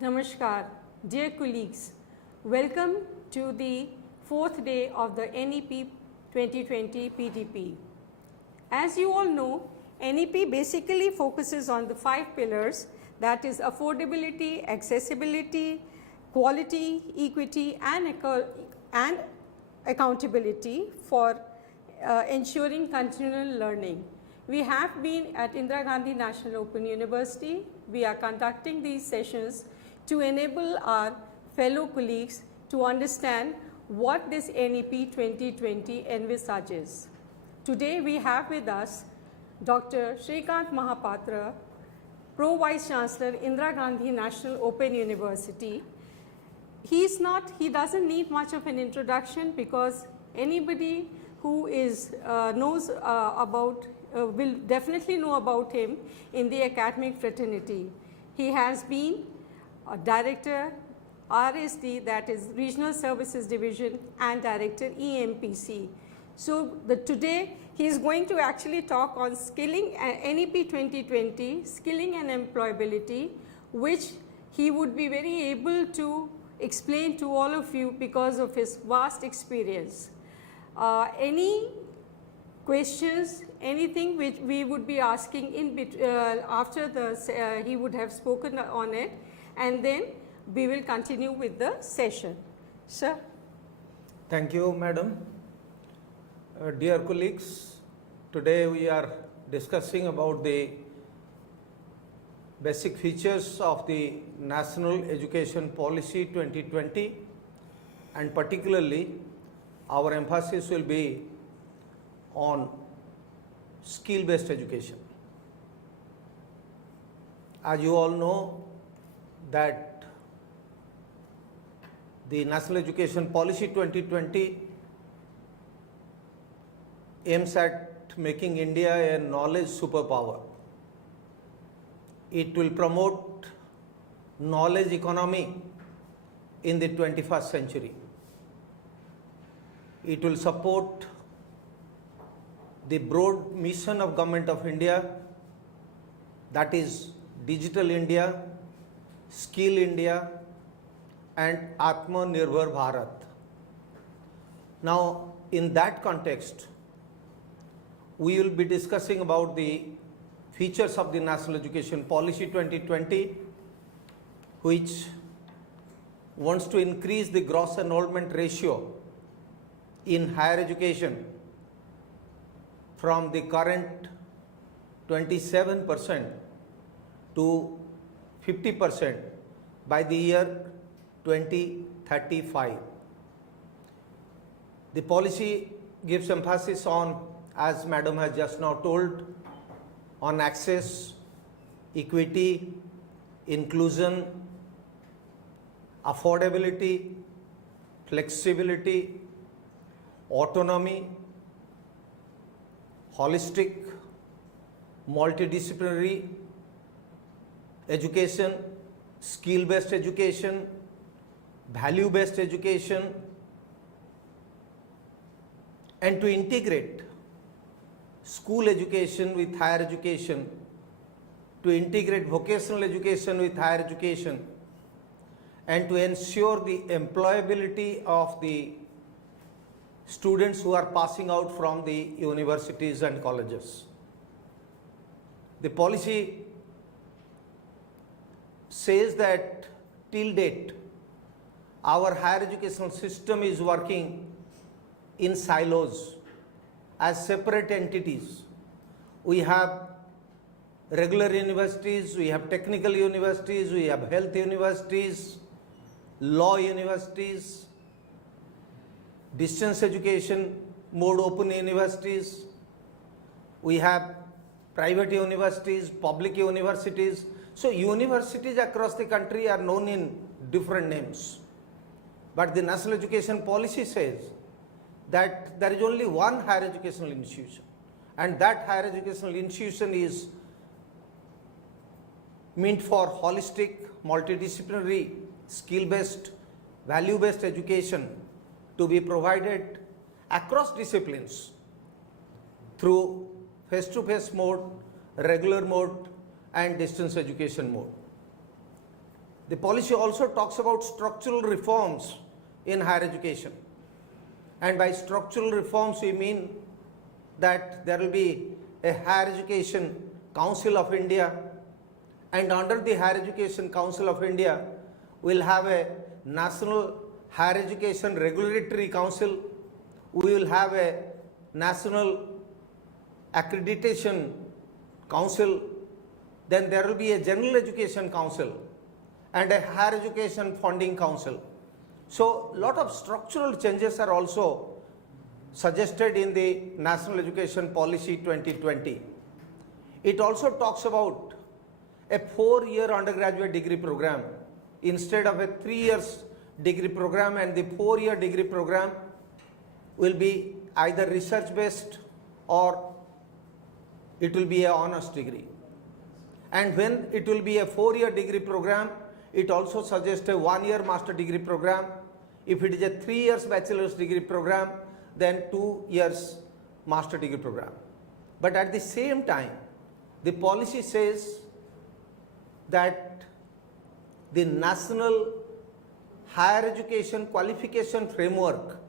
Namaskar, dear colleagues. Welcome to the fourth day of the NEP-2020 PTP. As you all know, NEP basically focuses on the 5 pillars, that is affordability, accessibility, quality, equity and accountability for ensuring continual learning. We have been at Indira Gandhi National Open University. We are conducting these sessions to enable our fellow colleagues to understand what this NEP 2020 envisages. Today we have with us Dr. Srikant Mohapatra, Pro Vice Chancellor, Indira Gandhi National Open University. He doesn't need much of an introduction because anybody who will definitely know about him in the academic fraternity. He has been a Director RSD, that is Regional Services Division, and Director EMPC. So today he is going to actually talk on skilling, NEP 2020, skilling and employability, which he would be very able to explain to all of you because of his vast experience. Any questions, anything which we would be asking after he would have spoken on it, and then we will continue with the session. Sir. Thank you, madam. Dear colleagues, today we are discussing about the basic features of the National Education Policy 2020, and particularly our emphasis will be on skill-based education. As you all know that the National Education Policy 2020 aims at making India a knowledge superpower. It will promote knowledge economy in the 21st century. It will support the broad mission of Government of India, that is Digital India, Skill India and Atmanirbhar Bharat. Now, in that context, we will be discussing about the features of the National Education Policy 2020, which wants to increase the gross enrollment ratio in higher education from the current 27% to 50% by the year 2035. The policy gives emphasis on, as madam has just now told, on access, equity, inclusion, affordability, flexibility, autonomy, holistic, multidisciplinary education, skill-based education, value-based education, and to integrate school education with higher education, to integrate vocational education with higher education, and to ensure the employability of the students who are passing out from the universities and colleges. The policy says that till date, our higher educational system is working in silos as separate entities. We have regular universities, we have technical universities, we have health universities, law universities, distance education mode open universities, we have private universities, public universities. So universities across the country are known in different names. But the National Education Policy says that there is only one higher educational institution, and that higher educational institution is meant for holistic, multidisciplinary, skill-based, value-based education to be provided across disciplines through face-to-face mode, regular mode and distance education mode. The policy also talks about structural reforms in higher education. And by structural reforms, we mean that there will be a Higher Education Council of India, and under the Higher Education Council of India, we'll have a National Higher Education Regulatory Council. We will have a National Accreditation Council. Then there will be a General Education Council and a Higher Education Funding Council. So, lot of structural changes are also suggested in the National Education Policy 2020. It also talks about a 4-year undergraduate degree program instead of a 3 years degree program, and the 4-year degree program will be either research based or it will be a honors degree. And when it will be a 4-year degree program, it also suggests a 1-year master degree program. If it is a 3 years bachelor's degree program, then 2 years master degree program. But at the same time, the policy says that the National Higher Education Qualification Framework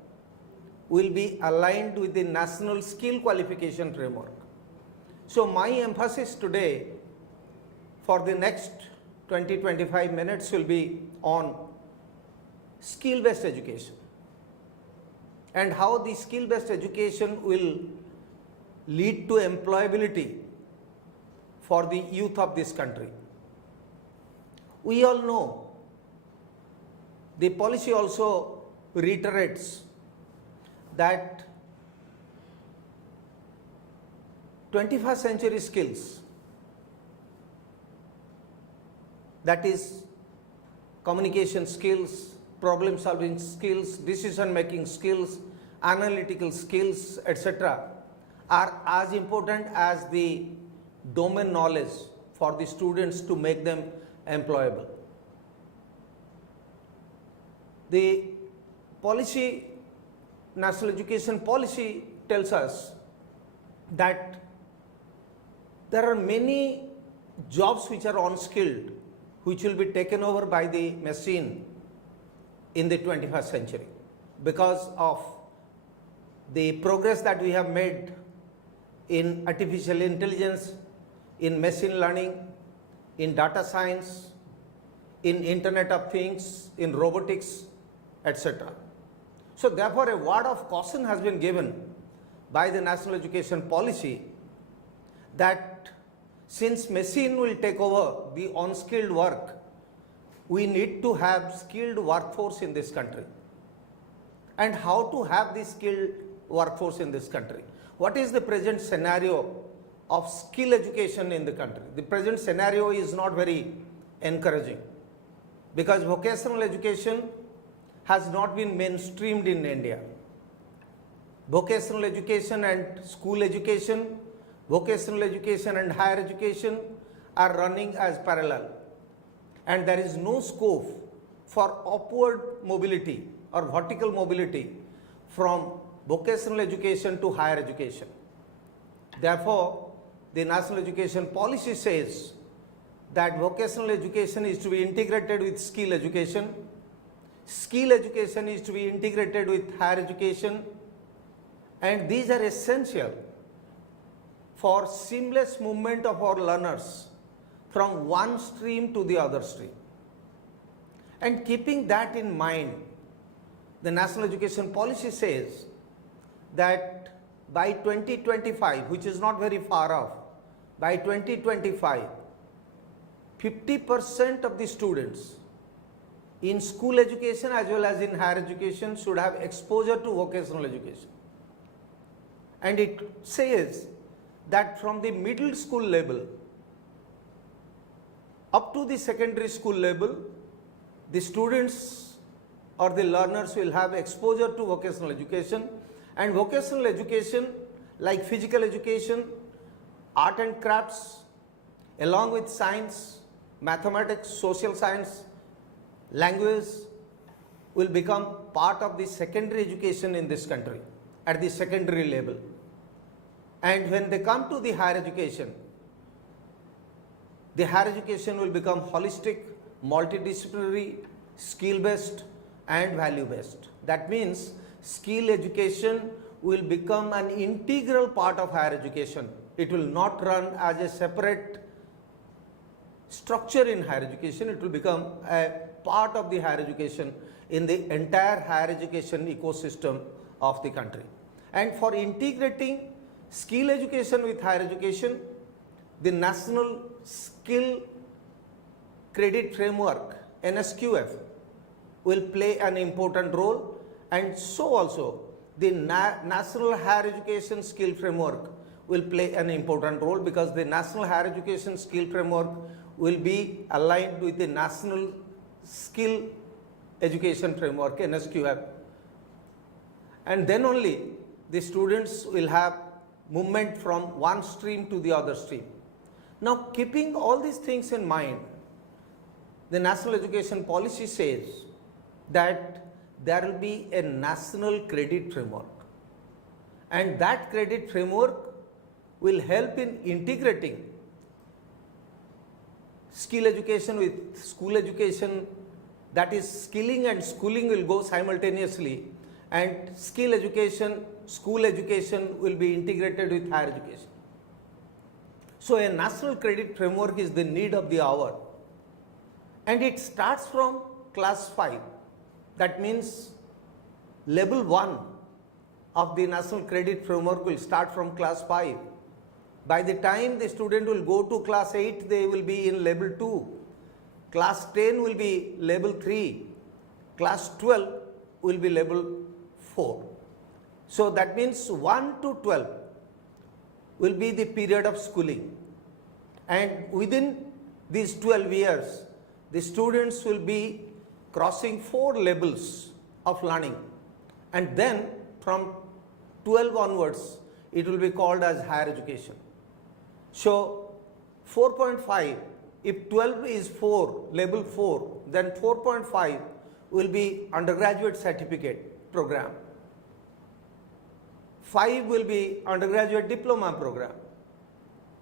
will be aligned with the National Skill Qualification Framework. So my emphasis today for the next 20-25 minutes will be on skill-based education and how the skill-based education will lead to employability for the youth of this country. We all know the policy also reiterates that 21st century skills, that is communication skills, problem solving skills, decision making skills, analytical skills, etc., are as important as the domain knowledge for the students to make them employable. The policy, National Education Policy tells us that there are many jobs which are unskilled, which will be taken over by the machine in the 21st century because of the progress that we have made in artificial intelligence, in machine learning, in data science, in Internet of Things, in robotics, etc. So therefore, a word of caution has been given by the National Education Policy that since machine will take over the unskilled work, we need to have skilled workforce in this country. And how to have this skilled workforce in this country? What is the present scenario of skill education in the country? The present scenario is not very encouraging because vocational education has not been mainstreamed in India. Vocational education and school education, vocational education and higher education are running as parallel, and there is no scope for upward mobility or vertical mobility from vocational education to higher education. Therefore, the National Education Policy says that vocational education is to be integrated with skill education, skill education is to be integrated with higher education, and these are essential for seamless movement of our learners from one stream to the other stream. And keeping that in mind, the National Education Policy says that by 2025, which is not very far off, by 2025, 50% of the students in school education as well as in higher education should have exposure to vocational education. And it says that from the middle school level up to the secondary school level, the students or the learners will have exposure to vocational education, and vocational education like physical education, art and crafts, along with science, mathematics, social science, language will become part of the secondary education in this country at the secondary level. And when they come to the higher education will become holistic, multidisciplinary, skill-based and value-based. That means skill education will become an integral part of higher education. It will not run as a separate structure in higher education. It will become a part of the higher education in the entire higher education ecosystem of the country. And for integrating skill education with higher education, the National Skill Credit Framework, NSQF, will play an important role, and so also the National Higher Education Skill Framework will play an important role, because the National Higher Education Skill Framework will be aligned with the National Skill Education Framework, NSQF, and then only the students will have movement from one stream to the other stream. Now, keeping all these things in mind, the National Education Policy says that there will be a national credit framework, and that credit framework will help in integrating skill education with school education. That is, skilling and schooling will go simultaneously, and skill education, school education will be integrated with higher education. So a national credit framework is the need of the hour, and it starts from class 5. That means level 1 of the national credit framework will start from class 5. By the time the student will go to class 8, they will be in level 2. Class 10 will be level 3. Class 12 will be level 4. So that means 1 to 12 will be the period of schooling, and within these 12 years, the students will be crossing 4 levels of learning, and then from 12 onwards, it will be called as higher education. So 4.5, if 12 is 4, level 4, then 4.5 will be undergraduate certificate program. 5 will be undergraduate diploma program.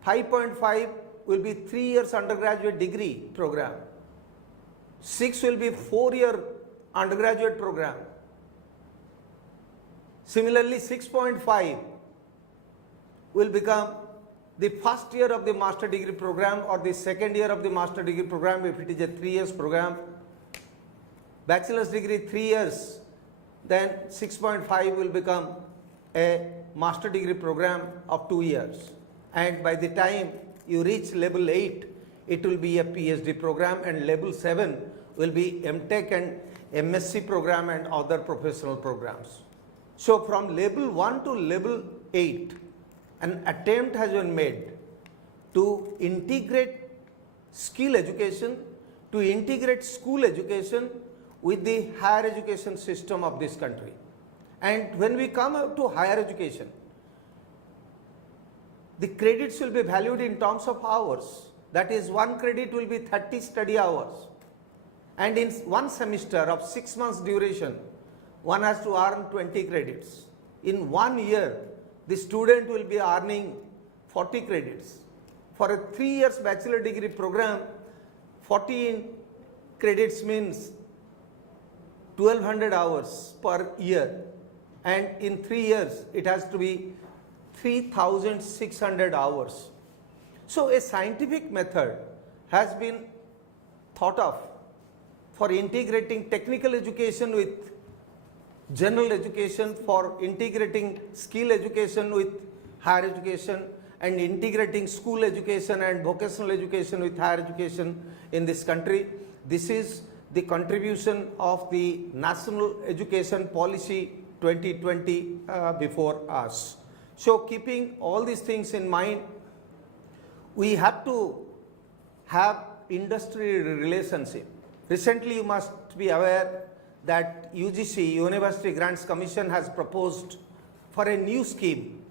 5.5 will be 3 years undergraduate degree program. 6 will be 4-year undergraduate program. Similarly, 6.5 will become the first year of the master degree program or the second year of the master degree program if it is a 3 years program. Bachelor's degree 3 years, then 6.5 will become a master degree program of 2 years. And by the time you reach level 8, it will be a PhD program, and level 7 will be MTech and MSc program and other professional programs. So from level 1 to level 8, an attempt has been made to integrate skill education, to integrate school education with the higher education system of this country. And when we come up to higher education, the credits will be valued in terms of hours. That is, 1 credit will be 30 study hours. And in 1 semester of 6 months duration, one has to earn 20 credits. In 1 year, the student will be earning 40 credits. For a 3 years bachelor degree program, 14 credits means 1200 hours per year. And in 3 years, it has to be 3600 hours. So a scientific method has been thought of for integrating technical education with general education, for integrating skill education with higher education, and integrating school education and vocational education with higher education in this country. This is the contribution of the National Education Policy 2020 before us. So keeping all these things in mind, we have to have industry relationship. Recently, you must be aware that UGC, University Grants Commission, has proposed for a new scheme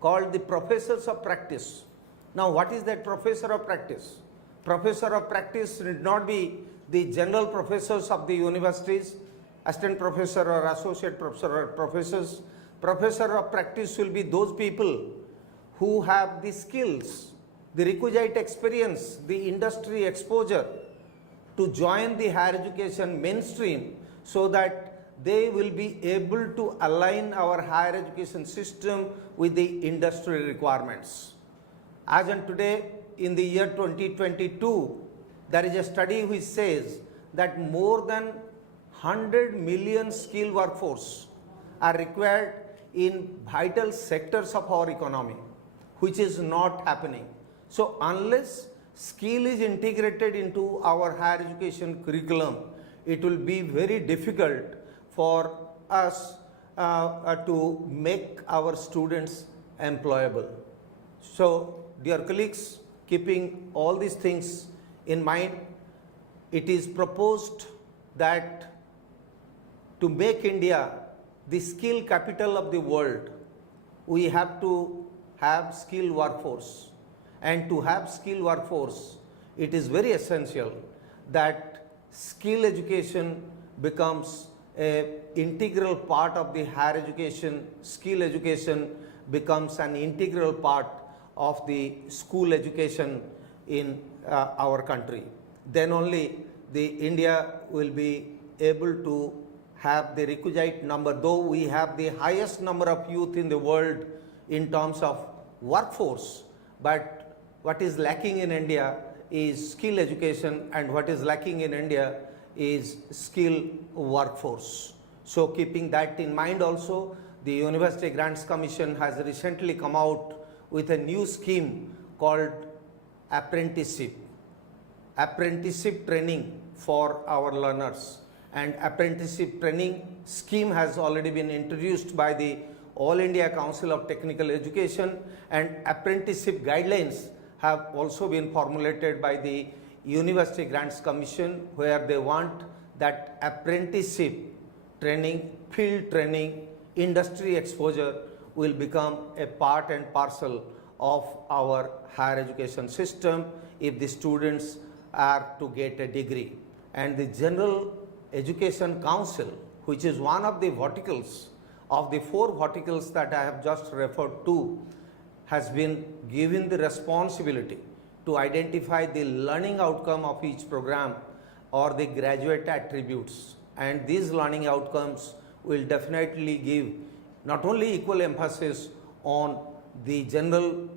called the Professors of Practice. Now, what is that Professor of Practice? Professor of Practice need not be the general professors of the universities, assistant professor or associate professor or professors. Professor of Practice will be those people who have the skills, the requisite experience, the industry exposure to join the higher education mainstream so that they will be able to align our higher education system with the industry requirements. As on today, in the year 2022, there is a study which says that more than 100 million skilled workforce are required in vital sectors of our economy, which is not happening. So unless skill is integrated into our higher education curriculum, it will be very difficult for us to make our students employable. So, dear colleagues, keeping all these things in mind, it is proposed that to make India the skill capital of the world, we have to have skilled workforce. And to have skilled workforce, it is very essential that skill education becomes an integral part of the higher education. Skill education becomes an integral part of the school education in our country. Then only the India will be able to have the requisite number, though we have the highest number of youth in the world in terms of workforce, but what is lacking in India is skill education, and what is lacking in India is skill workforce. So keeping that in mind also, the University Grants Commission has recently come out with a new scheme called apprenticeship training for our learners. And apprenticeship training scheme has already been introduced by the All India Council of Technical Education, and apprenticeship guidelines have also been formulated by the University Grants Commission, where they want that apprenticeship training, field training, industry exposure will become a part and parcel of our higher education system if the students are to get a degree. And the General Education Council, which is one of the verticals of the 4 verticals that I have just referred to, has been given the responsibility to identify the learning outcome of each program or the graduate attributes. And these learning outcomes will definitely give not only equal emphasis on the general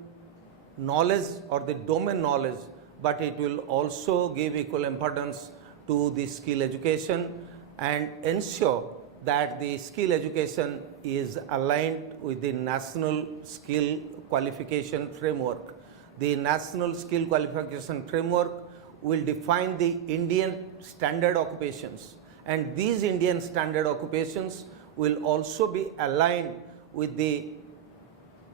knowledge or the domain knowledge, but it will also give equal importance to the skill education and ensure that the skill education is aligned with the National Skill Qualification Framework. The National Skill Qualification Framework will define the Indian standard occupations, and these Indian standard occupations will also be aligned with the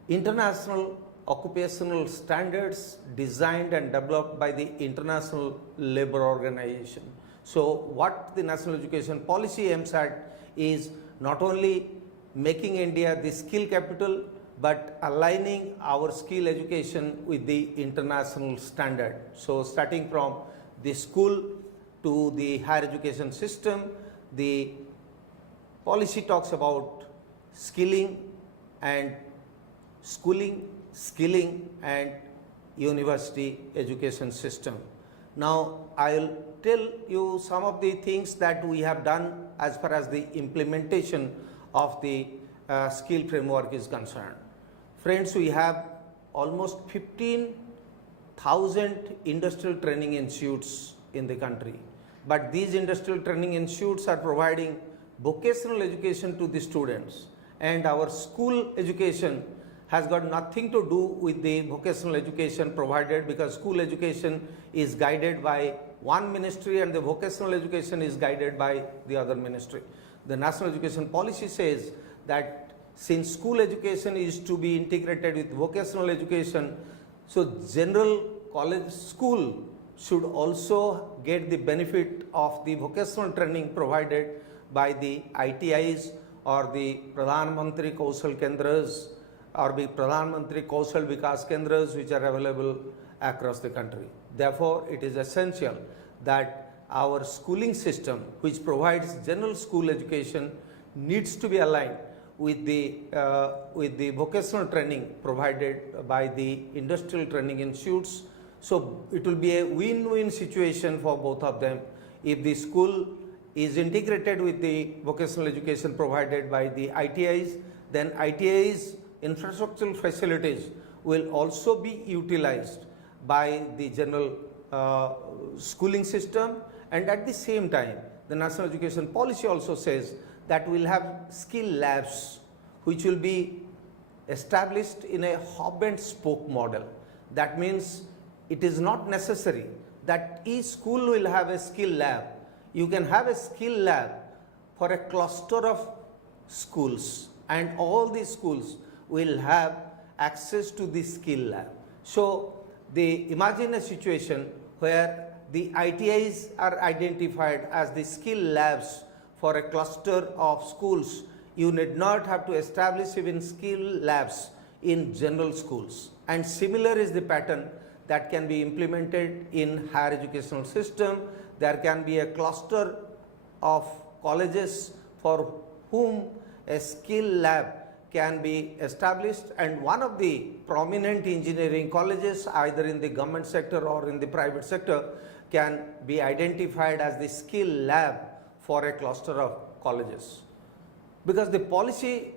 international occupational standards designed and developed by the International Labour Organization. So what the National Education Policy aims at is not only making India the skill capital, but aligning our skill education with the international standard. So starting from the school to the higher education system, the policy talks about skilling and schooling, skilling and university education system. Now I'll tell you some of the things that we have done as far as the implementation of the skill framework is concerned. Friends, we have almost 15,000 industrial training institutes in the country, but these industrial training institutes are providing vocational education to the students, and our school education has got nothing to do with the vocational education provided, because school education is guided by one ministry and the vocational education is guided by the other ministry. The National Education Policy says that since school education is to be integrated with vocational education, so general college school should also get the benefit of the vocational training provided by the ITIs or the Pradhan Mantri Kaushal Kendras or the Pradhan Mantri Kaushal Vikas Kendras, which are available across the country. Therefore, it is essential that our schooling system, which provides general school education, needs to be aligned with the vocational training provided by the industrial training institutes. So it will be a win-win situation for both of them, If the school is integrated with the vocational education provided by the ITIs, then ITIs infrastructural facilities will also be utilized by the general schooling system, and at the same time the national education policy also says that we will have skill labs which will be established in a hub and spoke model. That means it is not necessary that each school will have a skill lab. You can have a skill lab for a cluster of schools, and all these schools will have access to the skill lab. So imagine a situation where the ITIs are identified as the skill labs for a cluster of schools. You need not have to establish even skill labs in general schools. And similar is the pattern that can be implemented in higher educational system. There can be a cluster of colleges for whom a skill lab can be established, and one of the prominent engineering colleges either in the government sector or in the private sector can be identified as the skill lab for a cluster of colleges. Because the policy,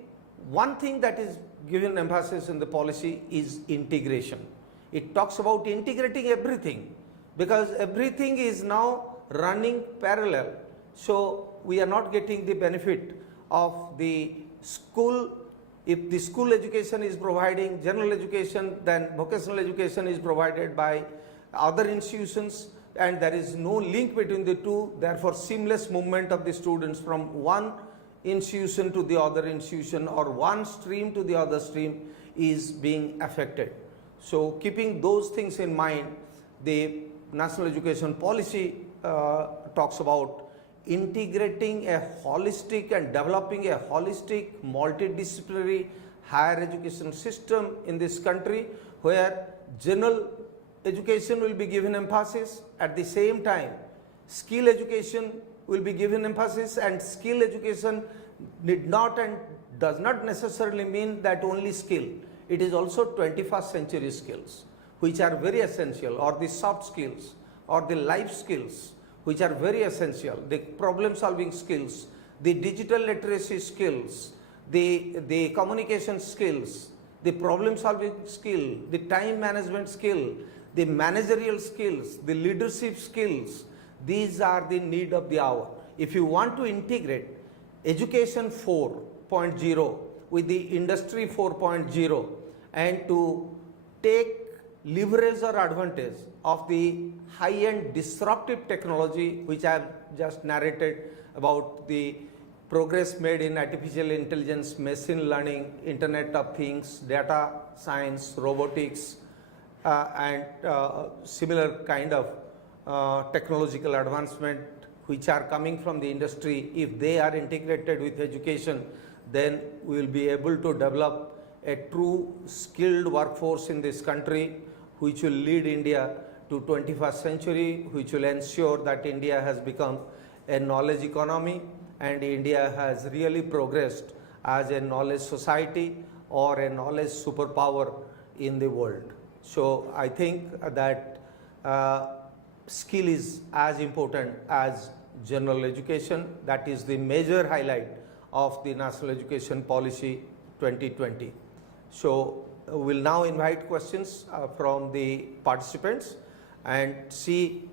one thing that is given emphasis in the policy is integration. It talks about integrating everything, because everything is now running parallel. So we are not getting the benefit of the school. If the school education is providing general education, then vocational education is provided by other institutions, and there is no link between the two. Therefore, seamless movement of the students from one institution to the other institution or one stream to the other stream is being affected. So keeping those things in mind, the national education policy talks about integrating a holistic and developing a holistic multidisciplinary higher education system in this country, where general education will be given emphasis, at the same time skill education will be given emphasis, and skill education need not and does not necessarily mean that only skill. It is also 21st century skills which are very essential, or the soft skills or the life skills which are very essential, the problem solving skills, the digital literacy skills, the communication skills, the problem solving skill, the time management skill, the managerial skills, the leadership skills. These are the need of the hour. If you want to integrate education 4.0 with the industry 4.0 and to take leverage or advantage of the high-end disruptive technology which I have just narrated about, the progress made in artificial intelligence, machine learning, Internet of Things, data science, robotics, and similar kind of technological advancement which are coming from the industry. If they are integrated with education, then we will be able to develop a true skilled workforce in this country, which will lead India to 21st century, which will ensure that India has become a knowledge economy and India has really progressed as a knowledge society or a knowledge superpower in the world. So I think that skill is as important as general education. That is the major highlight of the National Education Policy 2020. So we'll now invite questions from the participants and see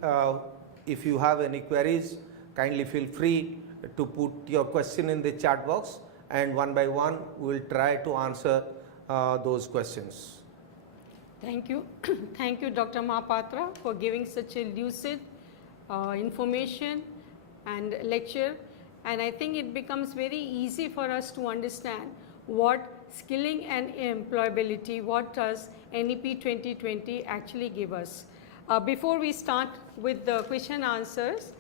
if you have any queries. Kindly feel free to put your question in the chat box, and one by one we will try to answer those questions. Thank you. Thank you, Dr. Mohapatra, for giving such a lucid information and lecture. And I think it becomes very easy for us to understand what skilling and employability, what does NEP 2020 actually give us. Before we start with the question answers,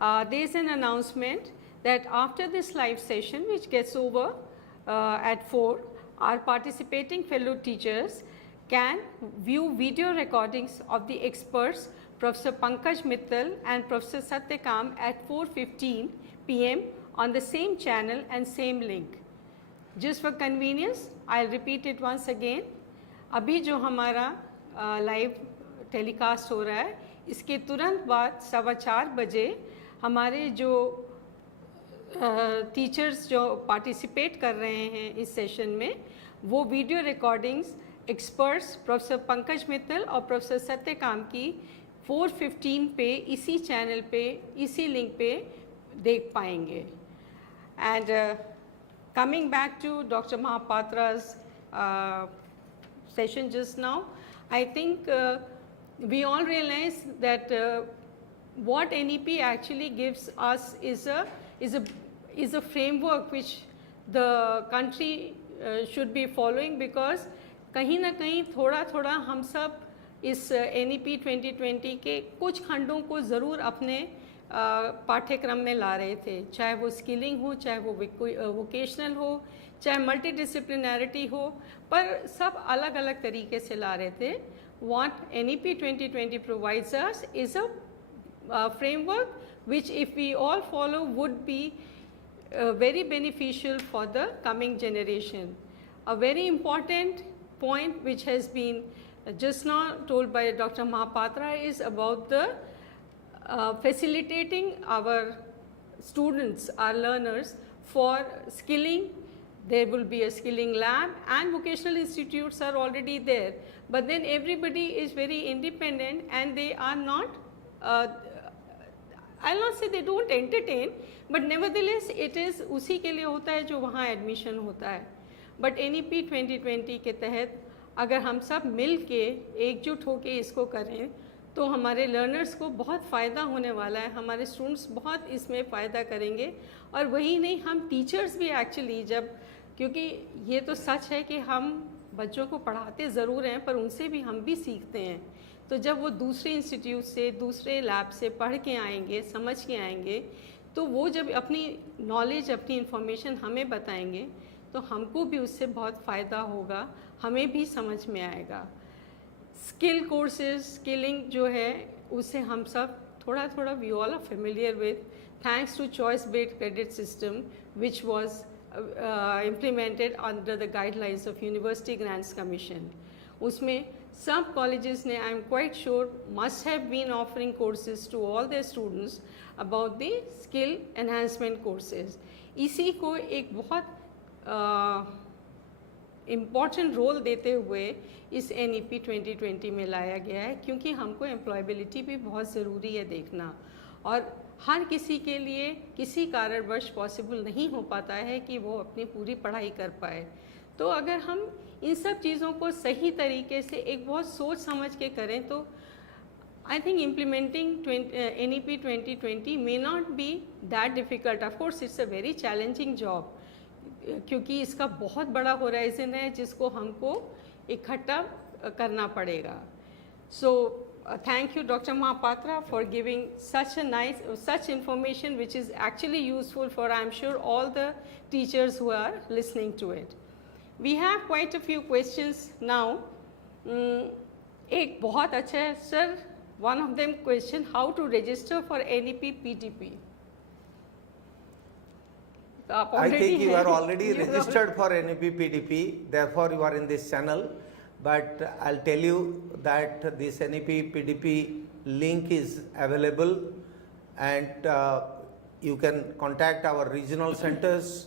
there is an announcement that after this live session, which gets over at 4, our participating fellow teachers can view video recordings of the experts Professor Pankaj Mittal and Professor Satyakam at 4:15 p.m. on the same channel and same link. Just for convenience, I'll repeat it once again. अभी जो हमारा live telecast हो रहा है, इसके तुरंत बाद 4:15 बजे हमारे जो टीचर्स जो पार्टिसिपेट कर रहे हैं इस सेशन में, वो video recordings experts professor Pankaj Mittal और प्रोफेसर सत्यकाम की 4:15 पे इसी चैनल पे, इसी लिंक पे देख पाएंगे. And coming back to doctor Mahapatra's session just now, I think we all realize that what NEP actually gives us is a framework which the country should be following, because कहीं ना कहीं थोड़ा थोड़ा हम सब इस NEP 2020 के कुछ खंडों को ज़रूर अपने पाठ्यक्रम में ला रहे थे, चाहे वो स्किलिंग हो, चाहे वो वोकेशनल हो, चाहे मल्टी डिसिप्लिनैरिटी हो, पर सब अलग अलग तरीके से ला रहे थे. What NEP 2020 provides us is a framework which, if we all follow, would be very beneficial for the coming generation. A very important point which has been just now told by Dr. Mohapatra is about the facilitating our students, our learners, for skilling. There will be a skilling lab, and vocational institutes are already there, but then everybody is very independent and they are not, I'll not say they don't entertain, but nevertheless it is उसी के लिए होता है जो वहाँ admission होता है. But NEP 2020 के तहत अगर हम सब मिल के एकजुट होके इसको करें तो हमारे लर्नर्स को बहुत फ़ायदा होने वाला है, हमारे स्टूडेंट्स बहुत इसमें फ़ायदा करेंगे. और वही नहीं, हम टीचर्स भी एक्चुअली जब, क्योंकि ये तो सच है कि हम बच्चों को पढ़ाते ज़रूर हैं पर उनसे भी हम भी सीखते हैं. तो जब वो दूसरे इंस्टीट्यूट से, दूसरे लैब से पढ़ के आएंगे, समझ के आएंगे, तो वो जब अपनी नॉलेज, अपनी इन्फॉर्मेशन हमें बताएंगे तो हमको भी उससे बहुत फ़ायदा होगा, हमें भी समझ में आएगा. स्किल कोर्सेज, स्किलिंग जो है उससे हम सब थोड़ा थोड़ा we all are familiar with, thanks to choice based credit system which was implemented under the guidelines of University Grants Commission. उसमें सब colleges ने, I am quite sure, must have been offering courses to all their students about the skill enhancement courses. इसी को एक बहुत important role देते हुए इस NEP 2020 में लाया गया है, क्योंकि हमको एम्प्लॉयबिलिटी भी बहुत ज़रूरी है देखना, और हर किसी के लिए किसी कारणवश पॉसिबल नहीं हो पाता है कि वो अपनी पूरी पढ़ाई कर पाए. तो अगर हम इन सब चीज़ों को सही तरीके से एक बहुत सोच समझ के करें तो I think implementing NEP 2020 may not be that difficult. Of course it's a very challenging job, क्योंकि इसका बहुत बड़ा होराइजन है जिसको हमको इकट्ठा करना पड़ेगा. सो thank you Dr. Mohapatra for giving such information which is actually useful for, I'm sure, all the teachers who are listening to it. We have quite a few questions now. एक बहुत अच्छा है sir, one of them question, how to register for NEP PTP. I think you are already registered for NEP PTP, therefore you are in this channel. But I'll tell you that this NEP PDP link is available, and you can contact our regional centers,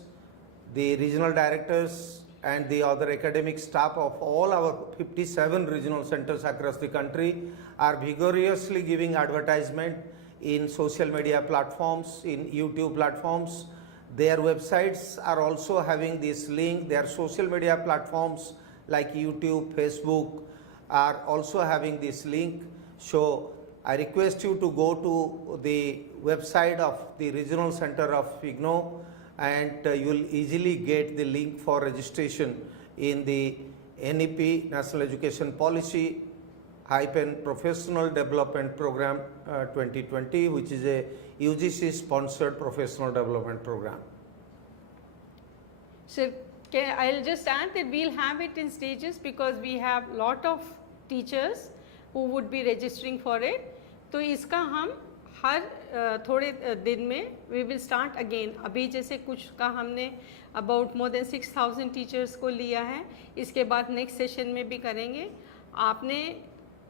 the regional directors and the other academic staff of all our 57 regional centers across the country are vigorously giving advertisement in social media platforms, in YouTube platforms. Their websites are also having this link. Their social media platforms like YouTube, Facebook are also having this link. So I request you to go to the website of the regional center of IGNO, and you will easily get the link for registration in the NEP National Education Policy Professional Development Program 2020, which is a UGC sponsored professional development program. So I'll just add that we'll have it in stages because we have lot of teachers who would be registering for it. तो इसका हम हर थोड़े दिन में we will start again. अभी जैसे कुछ का हमने about more than 6,000 teachers को लिया है, इसके बाद next session में भी करेंगे. आपने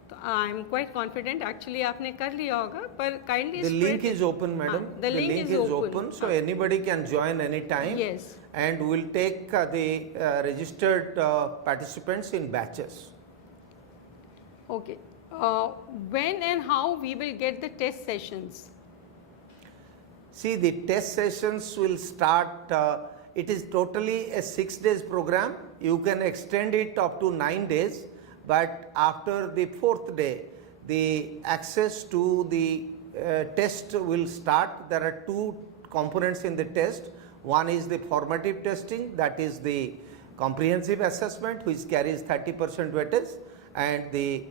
तो I am quite confident, actually आपने कर लिया होगा, पर kindly The link is open, madam. the link is open. So anybody can join anytime. Yes. And we'll take the registered participants in batches. Okay. When and how we will get the test sessions? See, the test sessions will start, it is totally a 6 days program. You can extend it up to 9 days, but after the 4th day, the access to the test will start. There are 2 components in the test. One is the formative testing, that is the comprehensive assessment, which carries 30% weightage, and the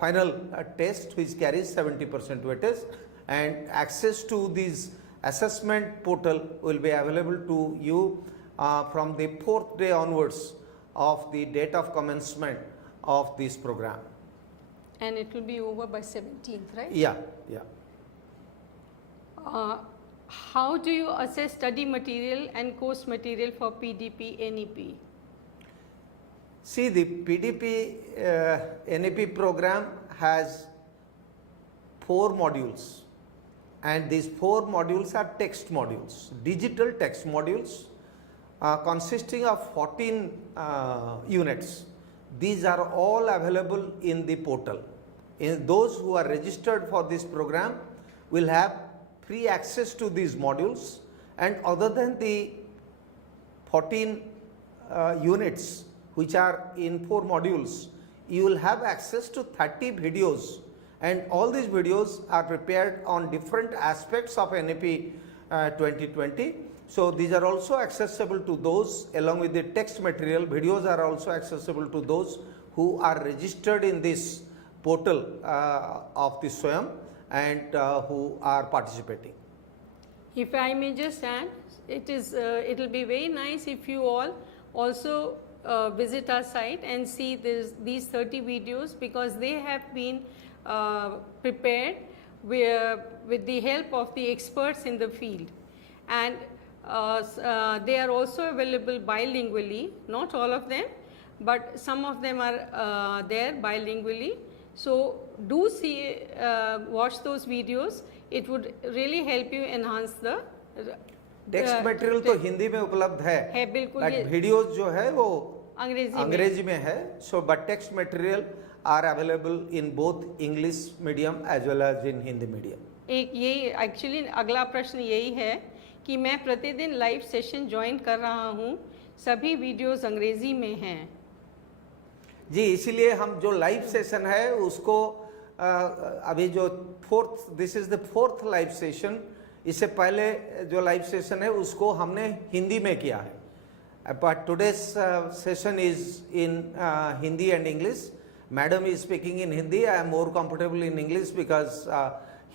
final test, which carries 70% weightage. And access to this assessment portal will be available to you from the 4th day onwards of the date of commencement of this program. And it will be over by 17th, right? Yeah. How do you assess study material and course material for PDP NEP? See, the PDP NEP program has 4 modules, and these 4 modules are text modules, digital text modules consisting of 14 units. These are all available in the portal. Those who are registered for this program will have free access to these modules, and other than the 14 units which are in 4 modules, you will have access to 30 videos, and all these videos are prepared on different aspects of NEP 2020. So these are also accessible to those, along with the text material. Videos are also accessible to those who are registered in this portal of the SWAYAM and who are participating. If I may just add, it will be very nice if you all also visit our site and see these 30 videos, because they have been prepared with the help of the experts in the field, and they are also available bilingually, not all of them, but some of them are there bilingually. So do see, watch those videos. It would really help you enhance the text material तो हिंदी में उपलब्ध है बिल्कुल, but videos जो है वो अंग्रेजी में है. So but text material are available in both English medium as well as in Hindi medium. एक यही एक्चुअली अगला प्रश्न यही है कि मैं प्रतिदिन लाइव सेशन ज्वाइन कर रहा हूँ, सभी वीडियोस अंग्रेजी में हैं. जी, इसीलिए हम जो लाइव सेशन है उसको अभी जो this is the 4th live session, इससे पहले जो लाइव सेशन है उसको हमने हिंदी में किया है. But today's session is in Hindi and English. Madam is speaking in Hindi. I am more comfortable in English because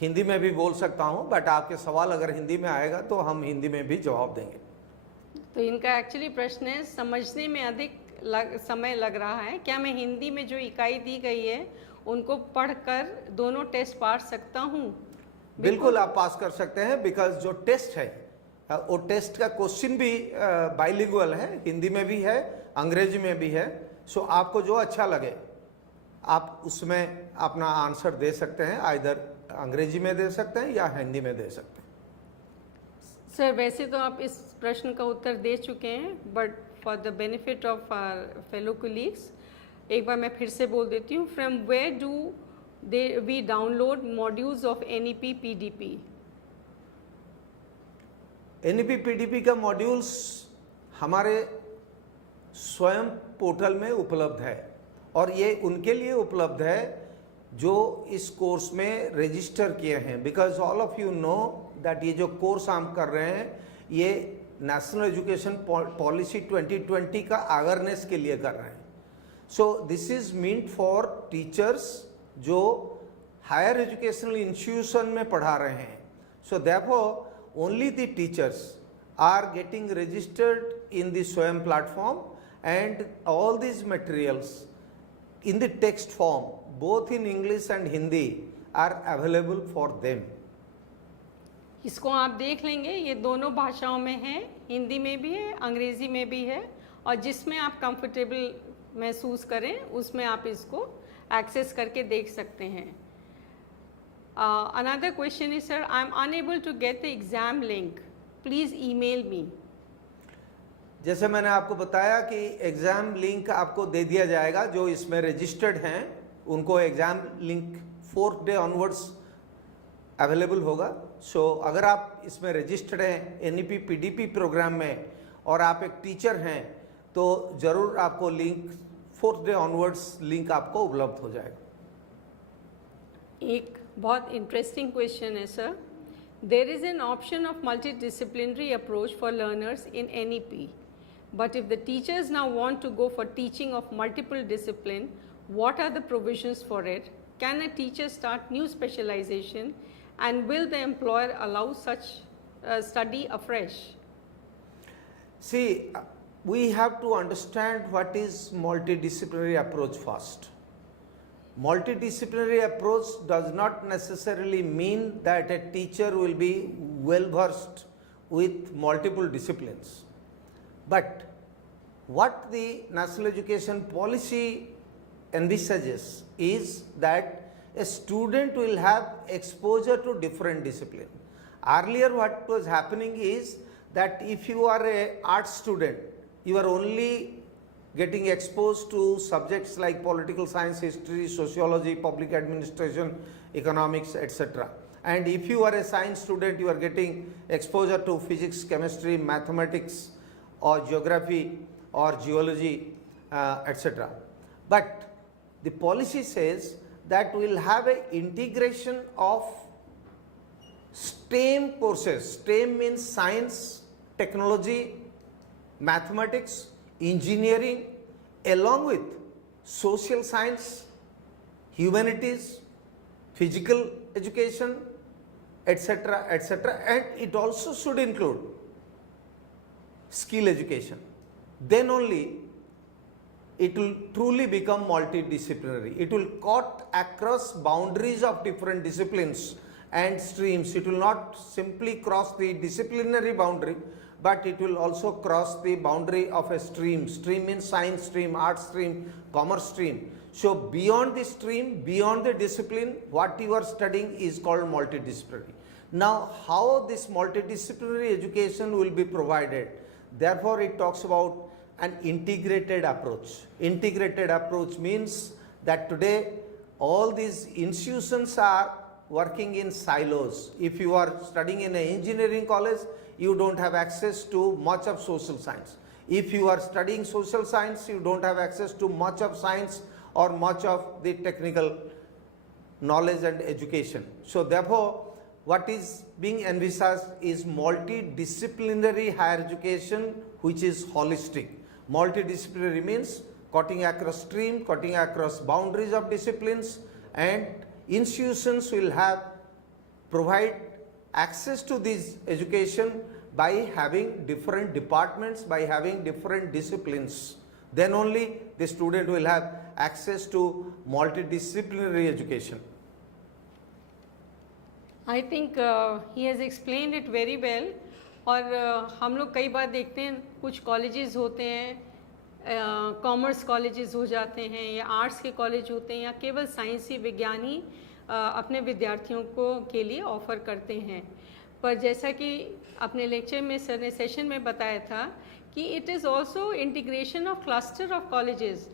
Hindi में भी बोल सकता हूँ, बट आपके सवाल अगर हिंदी में आएगा तो हम हिंदी में भी जवाब देंगे. तो इनका एक्चुअली प्रश्न है, समझने में अधिक समय लग रहा है, क्या मैं हिंदी में जो इकाई दी गई है उनको पढ़कर दोनों टेस्ट पास सकता हूँ? बिल्कुल आप पास कर सकते हैं, बिकॉज जो टेस्ट है वो टेस्ट का क्वेश्चन भी बाइलिंगुअल है, हिंदी में भी है, अंग्रेजी में भी है. सो आपको जो अच्छा लगे आप उसमें अपना आंसर दे सकते हैं, आइदर अंग्रेजी में दे सकते हैं या हिंदी में दे सकते हैं. सर, वैसे तो आप इस प्रश्न का उत्तर दे चुके हैं, but for the benefit of our fellow colleagues एक बार मैं फिर से बोल देती हूँ. From where do we download modules of NEP PDP? NEP PDP का मॉड्यूल्स हमारे स्वयं पोर्टल में उपलब्ध है, और ये उनके लिए उपलब्ध है जो इस कोर्स में रजिस्टर किए हैं. Because all of you know that ये जो कोर्स हम कर रहे हैं ये नेशनल एजुकेशन पॉलिसी 2020 का अवेयरनेस के लिए कर रहे हैं. So this is meant for teachers जो हायर एजुकेशनल इंस्टीट्यूशन में पढ़ा रहे हैं. So therefore only the teachers are getting registered in the SWAYAM platform, and all these materials in the text form both in English and Hindi are available for them. इसको आप देख लेंगे, ये दोनों भाषाओं में है, हिंदी में भी है, अंग्रेजी में भी है, और जिसमें आप कंफर्टेबल महसूस करें उसमें आप इसको एक्सेस करके देख सकते हैं। Another question is, sir, I am unable to get the exam link. Please email me. जैसे मैंने आपको बताया कि एग्ज़ाम लिंक आपको दे दिया जाएगा, जो इसमें रजिस्टर्ड हैं उनको exam link 4th day onwards available होगा। सो अगर आप इसमें रजिस्टर्ड हैं NEP PDP प्रोग्राम में और आप एक टीचर हैं तो ज़रूर आपको link 4th day onwards link आपको उपलब्ध हो जाएगा। एक बहुत इंटरेस्टिंग क्वेश्चन है sir. There is an option of multidisciplinary approach for learners in NEP, but if the teachers now want to go for teaching of multiple discipline, what are the provisions for it? Can a teacher start new specialization, and will the employer allow such study afresh? See, we have to understand what is multidisciplinary approach first. Multidisciplinary approach does not necessarily mean that a teacher will be well versed with multiple disciplines. But what the National Education Policy envisages is that a student will have exposure to different disciplines. Earlier what was happening is that if you are a art student, you are only getting exposed to subjects like political science, history, sociology, public administration, economics, etc. And if you are a science student, you are getting exposure to physics, chemistry, mathematics, or geography, or geology, etc. But the policy says that we will have an integration of STEM courses. STEM means science, technology, mathematics, engineering, along with social science, humanities, physical education, etc., etc., and it also should include skill education. Then only it will truly become multidisciplinary. It will cut across boundaries of different disciplines and streams. It will not simply cross the disciplinary boundary, but it will also cross the boundary of a stream. Stream means science stream, art stream, commerce stream. So beyond the stream, beyond the discipline, what you are studying is called multidisciplinary. Now, how this multidisciplinary education will be provided? Therefore, it talks about an integrated approach. Integrated approach means that today all these institutions are working in silos. If you are studying in an engineering college, you don't have access to much of social science. If you are studying social science, you don't have access to much of science or much of the technical knowledge and education. So therefore, what is being envisaged is multidisciplinary higher education, which is holistic. Multidisciplinary means cutting across stream, cutting across boundaries of disciplines, and institutions will provide access to this education by having different departments, by having different disciplines. Then only the student will have access to multidisciplinary education. I think he has explained it very well. और हम लोग कई बार देखते हैं कुछ colleges होते हैं, commerce colleges हो जाते हैं या आर्ट्स के कॉलेज होते हैं या केवल साइंसी विज्ञान ही अपने विद्यार्थियों को के लिए ऑफ़र करते हैं। पर जैसा कि अपने लेक्चर में सर ने सेशन में बताया था कि it is also integration of cluster of colleges.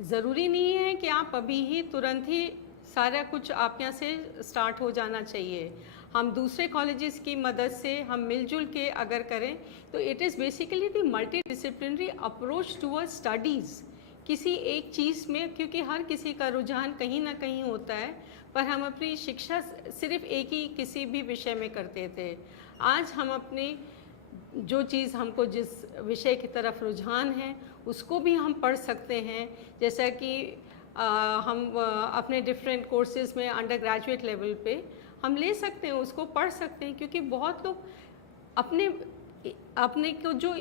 ज़रूरी नहीं है कि आप अभी ही तुरंत ही सारा कुछ आप यहाँ से स्टार्ट हो जाना चाहिए। हम दूसरे कॉलेजेस की मदद से हम मिलजुल के अगर करें तो it is basically the multi disciplinary approach toward studies. किसी एक चीज़ में, क्योंकि हर किसी का रुझान कहीं ना कहीं होता है, पर हम अपनी शिक्षा सिर्फ एक ही किसी भी विषय में करते थे। आज हम अपनी जो चीज़ हमको जिस विषय की तरफ रुझान है उसको भी हम पढ़ सकते हैं। जैसा कि हम अपने डिफरेंट कोर्सेज़ में अंडर ग्रेजुएट लेवल पे हम ले सकते हैं, उसको पढ़ सकते हैं, क्योंकि बहुत लोग अपने को जो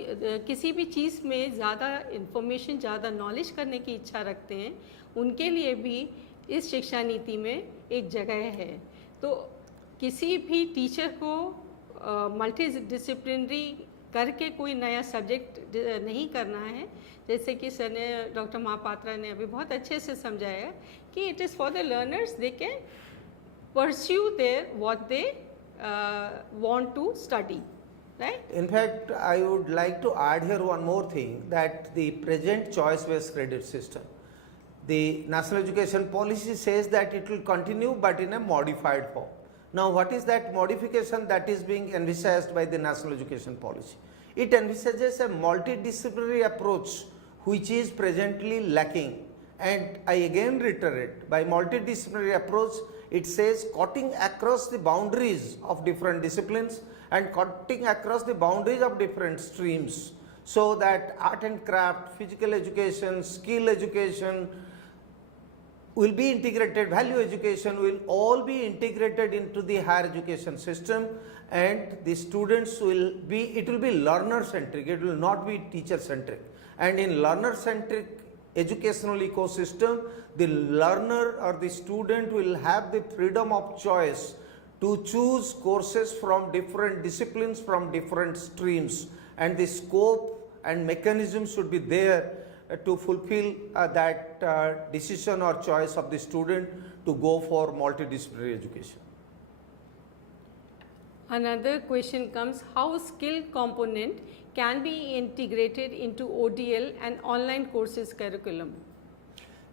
किसी भी चीज़ में ज़्यादा इन्फॉर्मेशन, ज़्यादा नॉलेज करने की इच्छा रखते हैं, उनके लिए भी इस शिक्षा नीति में एक जगह है। तो किसी भी टीचर को मल्टी डिसिप्लिनरी करके कोई नया सब्जेक्ट नहीं करना है। जैसे कि सर ने, डॉक्टर महापात्रा ने अभी बहुत अच्छे से समझाया कि it is for the learners, they can pursue their what they want to study, right? In fact, I would like to add here one more thing, that the present choice-based credit system, the National Education Policy says that it will continue but in a modified form. Now, what is that modification that is being envisaged by the National Education Policy? It envisages a multidisciplinary approach which is presently lacking. And I again reiterate, by multidisciplinary approach, it says cutting across the boundaries of different disciplines and cutting across the boundaries of different streams, so that art and craft, physical education, skill education will be integrated, value education will all be integrated into the higher education system, and the students will be, it will be learner centric, it will not be teacher centric. And in learner centric educational ecosystem, the learner or the student will have the freedom of choice to choose courses from different disciplines, from different streams, and the scope and mechanism should be there to fulfill that decision or choice of the student to go for multidisciplinary education. Another question comes, how skill component can be integrated into ODL and online courses curriculum?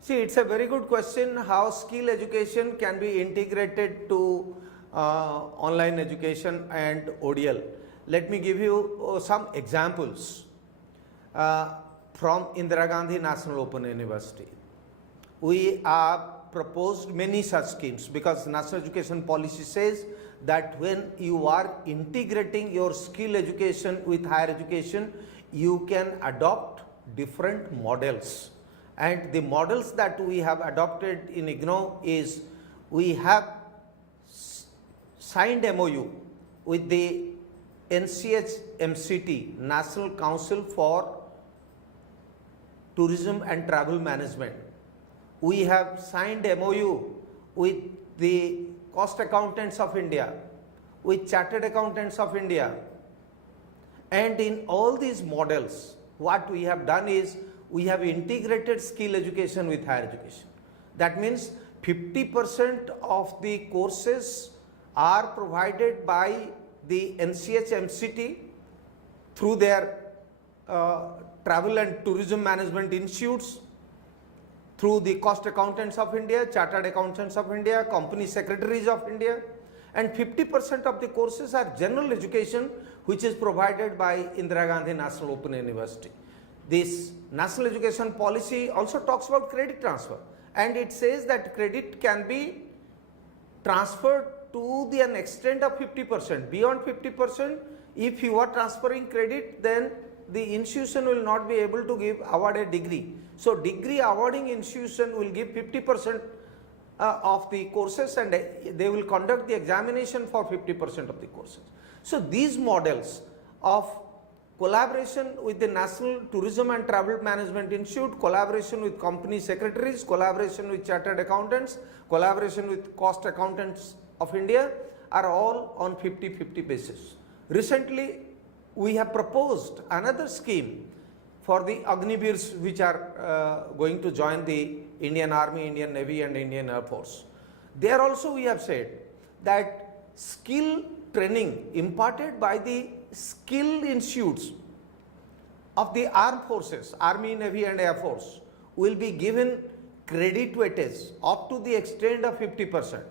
See, it's a very good question, how skill education can be integrated to online education and ODL. Let me give you some examples from Indira Gandhi National Open University. We have proposed many such schemes because National Education Policy says that when you are integrating your skill education with higher education, you can adopt different models. And the models that we have adopted in IGNOU is, we have signed MOU with the NCH-MCT, National Council for Tourism and Travel Management. We have signed MOU with the Cost Accountants of India, with Chartered Accountants of India. And in all these models, what we have done is, we have integrated skill education with higher education. That means 50% of the courses are provided by the NCH-MCT through their travel and tourism management institutes, through the Cost Accountants of India, Chartered Accountants of India, Company Secretaries of India, and 50% of the courses are general education which is provided by Indira Gandhi National Open University. This National Education Policy also talks about credit transfer, and it says that credit can be transferred to an extent of 50%. Beyond 50%, if you are transferring credit, then the institution will not be able to award a degree. So degree awarding institution will give 50% of the courses, and they will conduct the examination for 50% of the courses. So these models of collaboration with the National Tourism and Travel Management Institute, collaboration with company secretaries, collaboration with chartered accountants, collaboration with cost accountants of India are all on 50-50 basis. Recently, we have proposed another scheme for the Agniveers which are going to join the Indian Army, Indian Navy and Indian Air Force. There also we have said that skill training imparted by the skill institutes of the armed forces, Army, Navy and Air Force will be given credit weightage up to the extent of 50%,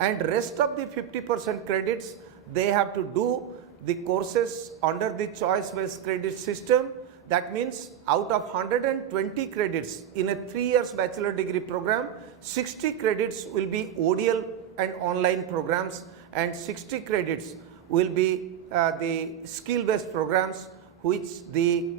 and rest of the 50% credits they have to do the courses under the choice-based credit system. That means out of 120 credits in a 3 years bachelor degree program, 60 credits will be ODL and online programs, and 60 credits will be the skill-based programs which the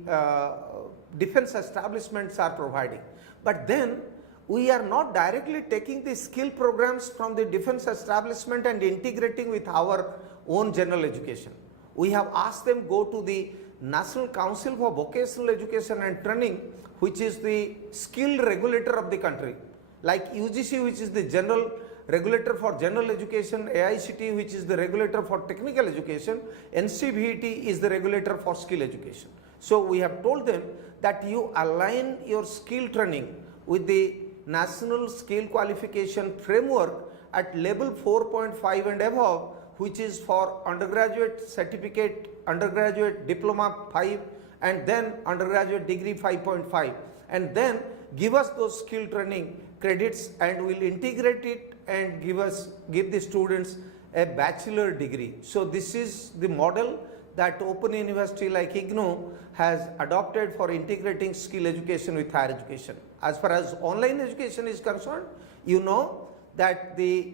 defense establishments are providing. But then we are not directly taking the skill programs from the defense establishment and integrating with our own general education. We have asked them go to the National Council for Vocational Education and Training, which is the skill regulator of the country, like UGC, which is the general regulator for general education, AICT, which is the regulator for technical education, NCVT is the regulator for skill education. So we have told them that you align your skill training with the National Skill Qualification Framework at level 4.5 and above, which is for undergraduate certificate, undergraduate diploma 5, and then undergraduate degree 5.5, and then give us those skill training credits and will integrate it and give the students a bachelor degree. So this is the model that Open University like IGNOU has adopted for integrating skill education with higher education. As far as online education is concerned, you know that the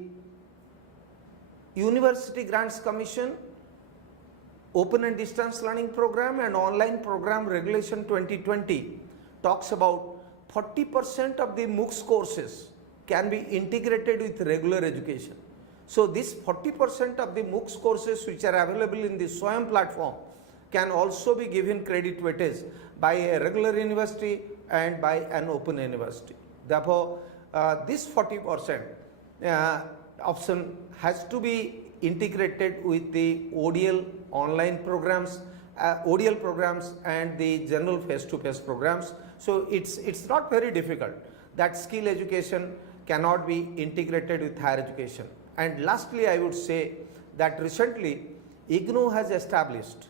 University Grants Commission Open and Distance Learning Program and Online Program Regulation 2020 talks about 40% of the MOOCs courses can be integrated with regular education. So this 40% of the MOOCs courses which are available in the SWAYAM platform can also be given credit weightage by a regular university and by an open university. Therefore, this 40% option has to be integrated with the ODL online programs, ODL programs and the general face-to-face programs. So it's not very difficult that skill education cannot be integrated with higher education. And lastly, I would say that recently IGNOU has established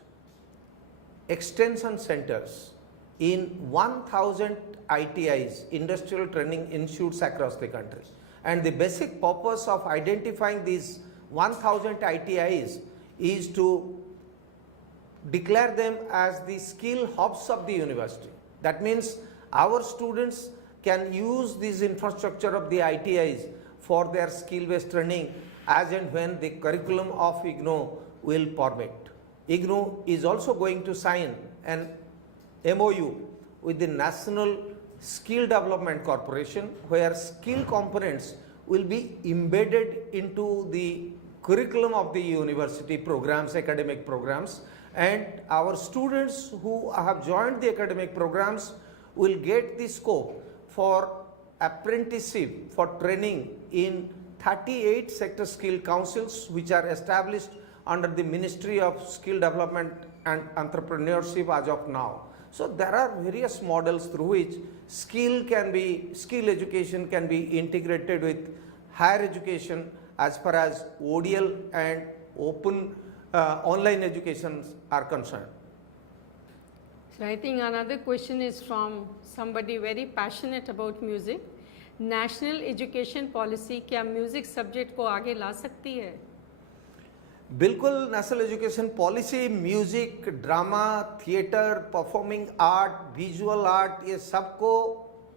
extension centers in 1000 ITIs, industrial training institutes across the country. And the basic purpose of identifying these 1000 ITIs is to declare them as the skill hubs of the university. That means our students can use this infrastructure of the ITIs for their skill-based training as and when the curriculum of IGNOU will permit. IGNOU is also going to sign an MOU with the National Skill Development Corporation, where skill components will be embedded into the curriculum of the university programs, academic programs, and our students who have joined the academic programs will get the scope for apprenticeship, for training in 38 sector skill councils which are established under the Ministry of Skill Development and Entrepreneurship as of now. So there are various models through which skill education can be integrated with higher education as far as ODL and open online education are concerned. So I think another question is from somebody very passionate about music. National Education Policy क्या music subject को आगे ला सकती है? बिल्कुल, national education policy music, drama, theatre, performing art, visual art, ये सबको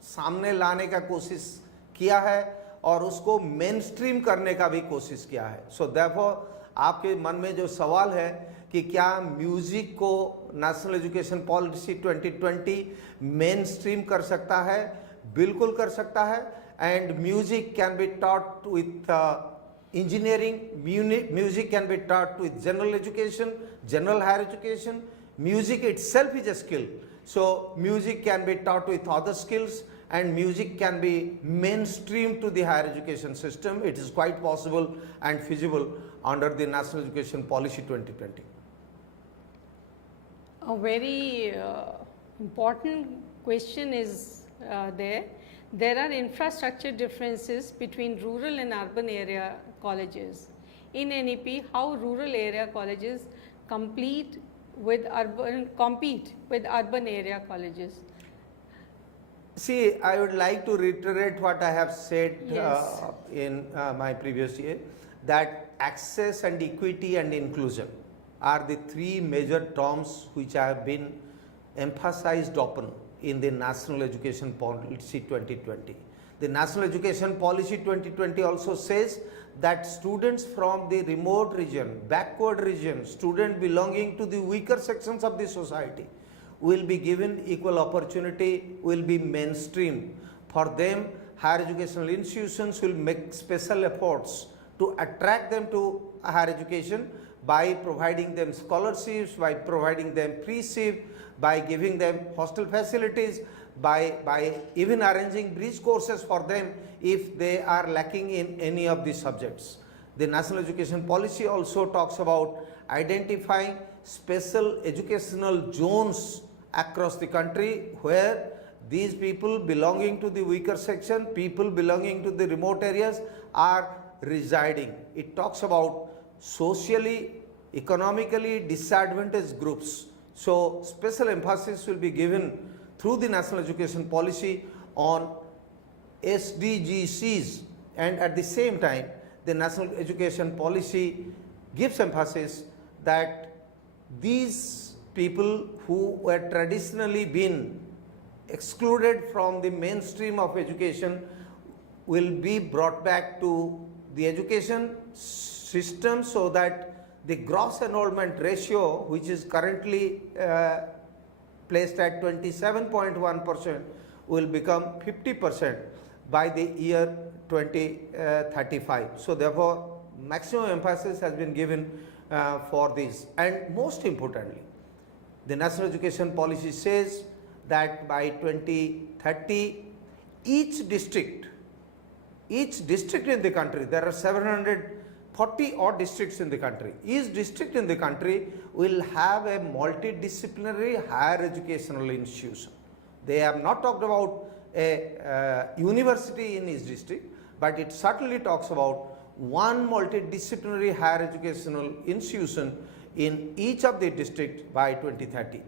सामने लाने का कोशिश किया है और उसको मेन स्ट्रीम करने का भी कोशिश किया है. सो देयरफॉर आपके मन में जो सवाल है कि क्या म्यूजिक को national education policy 2020 main stream कर सकता है? बिल्कुल कर सकता है. And music can be taught with engineering, music can be taught with general education, general higher education. Music itself is a skill. So music can be taught with other skills and music can be mainstream to the higher education system. It is quite possible and feasible under the National Education Policy 2020. A very important question is there. There are infrastructure differences between rural and urban area colleges. In NEP, how rural area colleges compete with urban area colleges? See, I would like to reiterate what I have said Yes. in my previous year, that access and equity and inclusion are the three major terms which have been emphasized upon in the National Education Policy 2020. The National Education Policy 2020 also says that students from the remote region, backward region, students belonging to the weaker sections of the society will be given equal opportunity, will be mainstream. For them, higher educational institutions will make special efforts to attract them to higher education by providing them scholarships, by providing them pre-SIP, by giving them hostel facilities, by even arranging bridge courses for them if they are lacking in any of these subjects. The National Education Policy also talks about identifying special educational zones across the country where these people belonging to the weaker section, people belonging to the remote areas are residing. It talks about socially, economically disadvantaged groups. So special emphasis will be given through the National Education Policy on SDGs, and at the same time the National Education Policy gives emphasis that these people who were traditionally been excluded from the mainstream of education will be brought back to the education system, so that the gross enrollment ratio, which is currently placed at 27.1%, will become 50% by the year 2035. So therefore, maximum emphasis has been given for this. And most importantly, the National Education Policy says that by 2030, each district in the country, there are 740 odd districts in the country, each district in the country will have a multidisciplinary higher educational institution. They have not talked about a university in each district, but it certainly talks about one multidisciplinary higher educational institution in each of the districts by 2030.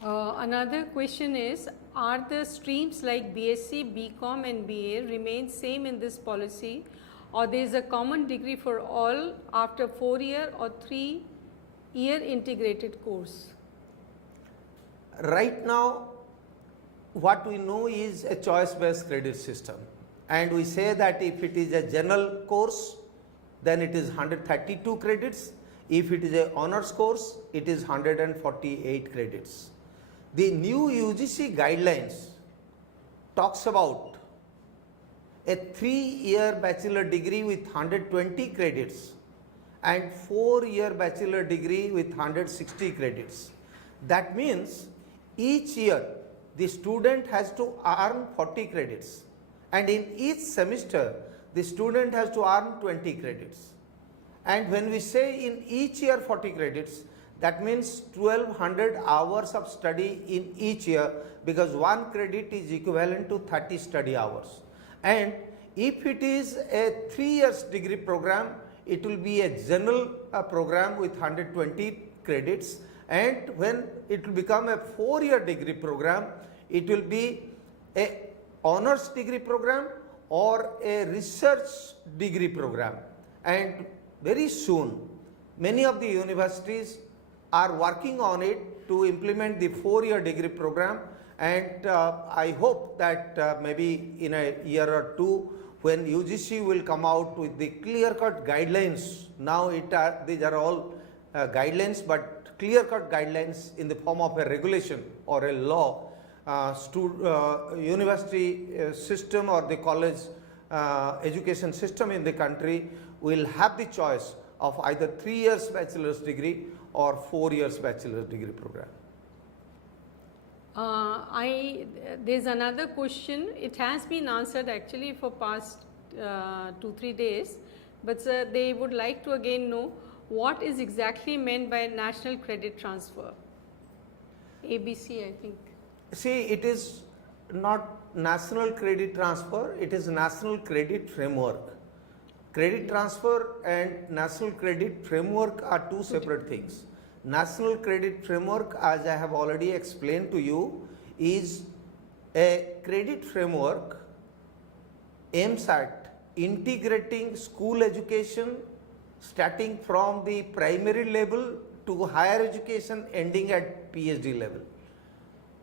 Another question is, are the streams like BSc, BCom and BA remain same in this policy, or there is a common degree for all after 4-year or 3-year integrated course? Right now, what we know is a choice-based credit system, and we say that if it is a general course, then it is 132 credits. If it is a honors course, it is 148 credits. The new UGC guidelines talks about a 3-year bachelor degree with 120 credits and 4-year bachelor degree with 160 credits. That means each year the student has to earn 40 credits, and in each semester the student has to earn 20 credits. And when we say in each year 40 credits, that means 1200 hours of study in each year, because 1 credit is equivalent to 30 study hours. And if it is a 3 years degree program, it will be a general program with 120 credits, and when it will become a 4-year degree program, it will be a honors degree program or a research degree program. And very soon many of the universities are working on it to implement the 4-year degree program, and I hope that maybe in a year or two, when UGC will come out with the clear-cut guidelines. Now these are all guidelines, but clear-cut guidelines in the form of a regulation or a law. University system or the college education system in the country will have the choice of either 3 years bachelor's degree or 4 years bachelor's degree program. There's another question. It has been answered actually for past 2-3 days, but they would like to again know what is exactly meant by national credit transfer. ABC, I think. See, it is not national credit transfer, it is national credit framework. Credit transfer and national credit framework are two separate things. National credit framework, as I have already explained to you, is a credit framework aims at integrating school education starting from the primary level to higher education ending at PhD level.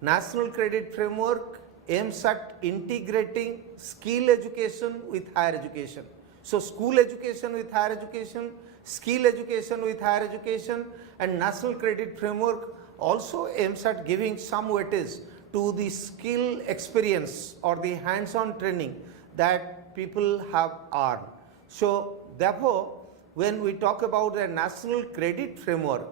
National credit framework aims at integrating skill education with higher education. So school education with higher education, skill education with higher education, and national credit framework also aims at giving some weightage to the skill experience or the hands-on training that people have earned. So therefore, when we talk about a national credit framework,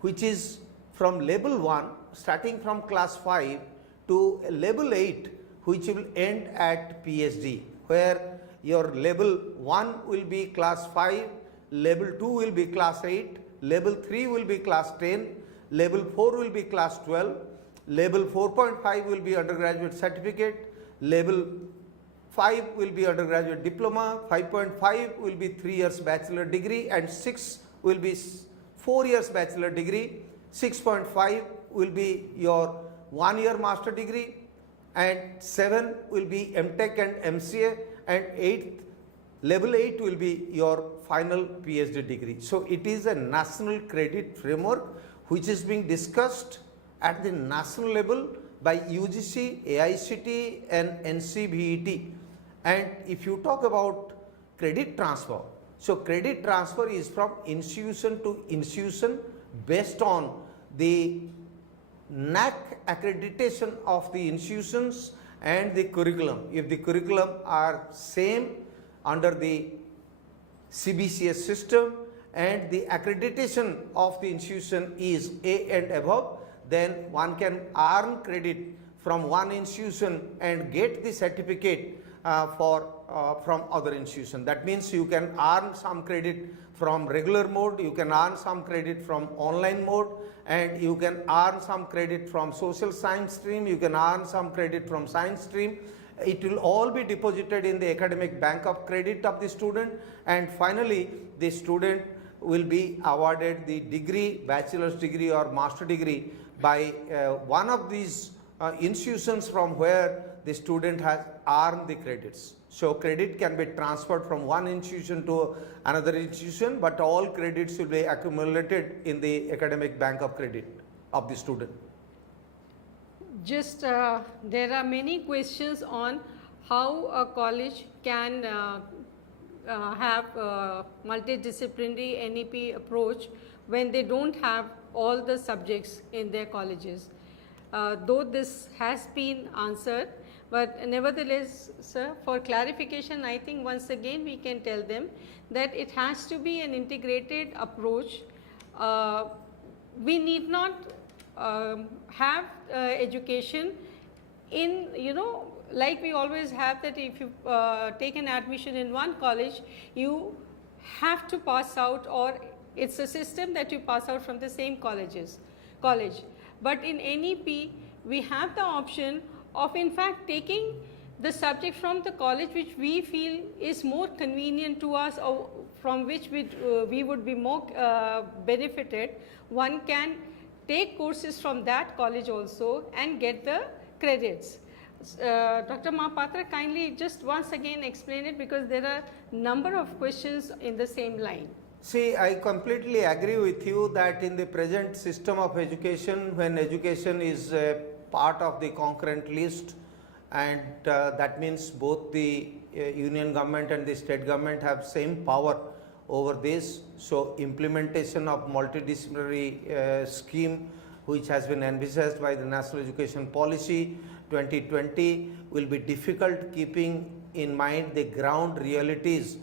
which is from level 1 starting from class 5 to level 8, which will end at PhD, where your level 1 will be class 5, level 2 will be class 8, level 3 will be class 10, level 4 will be class 12, Level 4.5 will be undergraduate certificate. Level 5 will be undergraduate diploma. 5.5 will be 3 years bachelor degree, and 6 will be 4 years bachelor degree. 6.5 will be your 1 year master degree, and 7 will be MTech and MCA, and level 8 will be your final PhD degree. So it is a national credit framework which is being discussed at the national level by UGC, AICTE and NCVET. And if you talk about credit transfer, so credit transfer is from institution to institution based on the NAC accreditation of the institutions and the curriculum. If the curriculum are same under the CBCS system and the accreditation of the institution is A and above, then one can earn credit from one institution and get the certificate from other institution. That means you can earn some credit from regular mode, you can earn some credit from online mode, and you can earn some credit from social science stream, you can earn some credit from science stream. It will all be deposited in the academic bank of credit of the student, and finally the student will be awarded the degree, bachelor's degree or master degree by one of these institutions from where the student has earned the credits. So credit can be transferred from one institution to another institution, but all credits will be accumulated in the academic bank of credit of the student. Just there are many questions on how a college can have multidisciplinary NEP approach when they don't have all the subjects in their colleges. Though this has been answered, but nevertheless, sir, for clarification, I think once again we can tell them that it has to be an integrated approach. We need not have education in, like we always have, that if you take an admission in one college, you have to pass out, or it's a system that you pass out from the same college. But in NEP, we have the option of in fact taking the subject from the college which we feel is more convenient to us, or from which we would be more benefited. One can take courses from that college also and get the credits. Dr. Mohapatra, kindly just once again explain it, because there are number of questions in the same line. See, I completely agree with you that in the present system of education, when education is part of the concurrent list, and that means both the union government and the state government have same power over this. So implementation of multidisciplinary scheme which has been envisaged by the National Education Policy 2020 will be difficult, keeping in mind the ground realities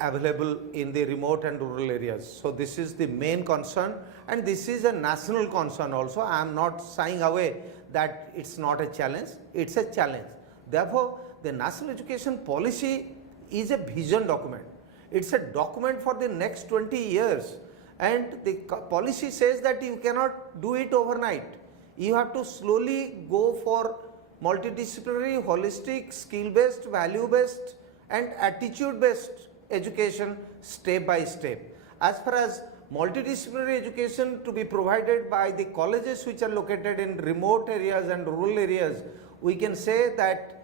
available in the remote and rural areas. So this is the main concern, and this is a national concern also. I am not shying away that it's not a challenge, it's a challenge. Therefore, the National Education Policy is a vision document. It's a document for the next 20 years, and the policy says that you cannot do it overnight. You have to slowly go for multidisciplinary, holistic, skill-based, value-based and attitude-based education step by step. As far as multidisciplinary education to be provided by the colleges which are located in remote areas and rural areas, we can say that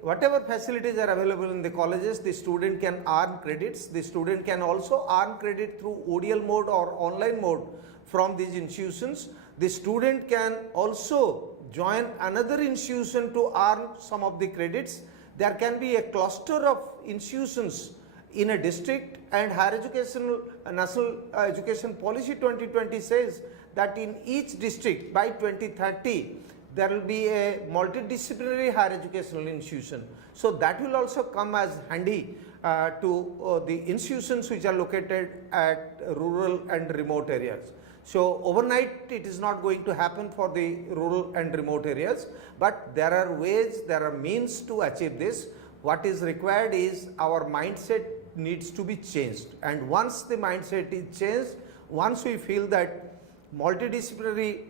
whatever facilities are available in the colleges, the student can earn credits. The student can also earn credit through ODL mode or online mode from these institutions. The student can also join another institution to earn some of the credits. There can be a cluster of institutions in a district, and National Education Policy 2020 says that in each district by 2030 there will be a multidisciplinary higher educational institution. So that will also come as handy to the institutions which are located at rural and remote areas. So overnight it is not going to happen for the rural and remote areas, but there are ways, there are means to achieve this. What is required is our mindset needs to be changed, and once the mindset is changed, once we feel that multidisciplinary,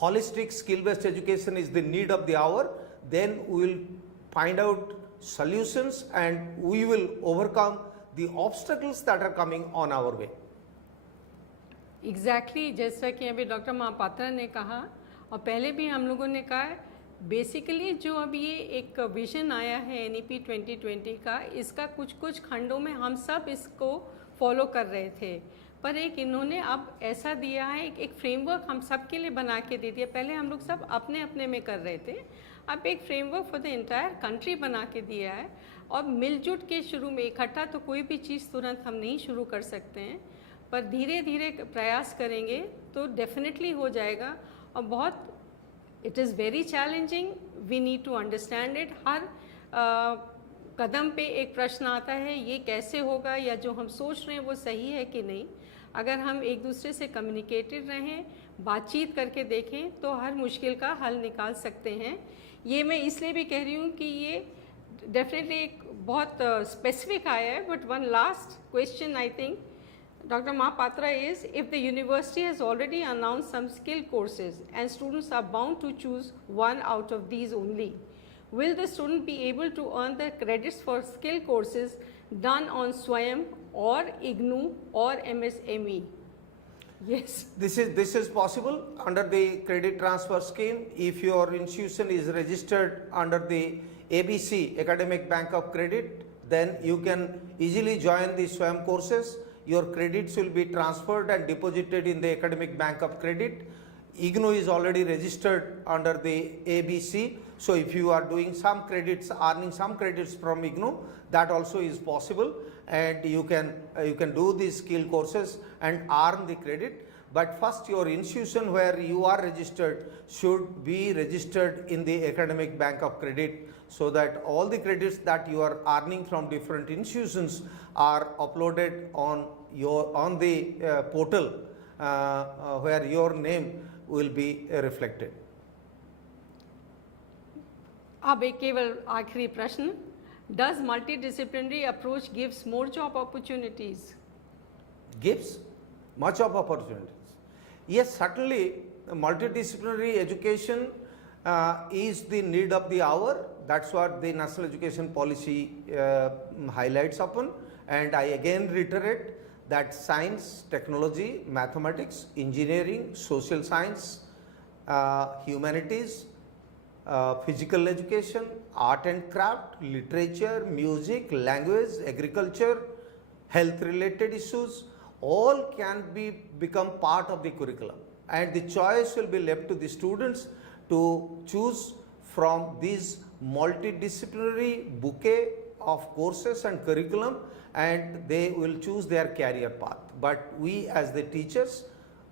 holistic skill based education is the need of the hour, then we will find out solutions and we will overcome the obstacles that are coming on our way. Exactly जैसा कि अभी doctor Mohapatra ने कहा और पहले भी हम लोगों ने कहा, बेसिकली जो अब ये एक विजन आया है NEP 2020 का, इसका कुछ कुछ खंडों में हम सब इसको फॉलो कर रहे थे, पर एक इन्होंने अब ऐसा दिया है, एक फ्रेमवर्क हम सब के लिए बना के दे दिया। पहले हम लोग सब अपने अपने में कर रहे थे, अब एक framework for the entire country बना के दिया है। और मिलजुट के शुरू में इकट्ठा तो कोई भी चीज़ तुरंत हम नहीं शुरू कर सकते हैं, पर धीरे धीरे प्रयास करेंगे तो डेफिनेटली हो जाएगा। और बहुत it is very challenging, we need to understand it. हर कदम पे एक प्रश्न आता है, ये कैसे होगा, या जो हम सोच रहे हैं वो सही है कि नहीं। अगर हम एक दूसरे से कम्युनिकेटेड रहें, बातचीत करके देखें, तो हर मुश्किल का हल निकाल सकते हैं। ये मैं इसलिए भी कह रही हूँ कि ये डेफिनेटली एक बहुत स्पेसिफिक आया है। But one last question I think Dr. Mohapatra is, if the university has already announced some skill courses and students are bound to choose one out of these only, will the student be able to earn the credits for skill courses done on SWAYAM or IGNOU or MSME? Yes. This is possible under the credit transfer scheme. If your institution is registered under the ABC, Academic Bank of Credit, then you can easily join the SWAYAM courses. Your credits will be transferred and deposited in the Academic Bank of Credit. IGNOU is already registered under the ABC. So if you are doing some credits, earning some credits from IGNOU, that also is possible, and you can do these skill courses and earn the credit. But first, your institution where you are registered should be registered in the Academic Bank of Credit, so that all the credits that you are earning from different institutions are uploaded on the portal where your name will be reflected. अब एक केवल आखिरी प्रश्न, does multidisciplinary approach gives more job opportunities? Gives much of opportunities. Yes, certainly multidisciplinary education is the need of the hour. That's what the National Education Policy highlights upon. And I again reiterate that science, technology, mathematics, engineering, social science, humanities, physical education, art and craft, literature, music, language, agriculture, health related issues, all can become part of the curriculum, and the choice will be left to the students to choose from these multidisciplinary bouquet of courses and curriculum, and they will choose their career path. But we as the teachers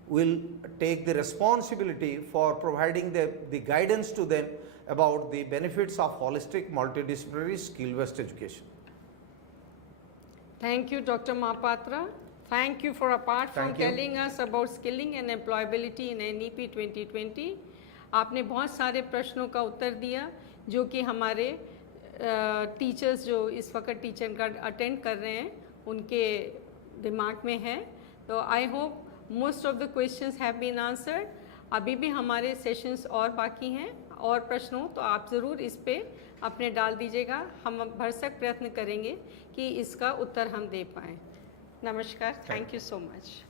will take the responsibility for providing the guidance to them about the benefits of holistic multidisciplinary skill based education. Thank you, Dr. Mohapatra. Thank you for apart from telling us about skilling and employability in NEP 2020. आपने बहुत सारे प्रश्नों का उत्तर दिया जो कि हमारे teachers जो इस वक्त टीचर का अटेंड कर रहे हैं उनके दिमाग में है। तो I hope most of the questions have been answered. अभी भी हमारे सेशंस और बाकी हैं और प्रश्न हो तो आप ज़रूर इस पे अपने डाल दीजिएगा। हम भरसक प्रयत्न करेंगे कि इसका उत्तर हम दे पाएँ। नमस्कार, thank you so much.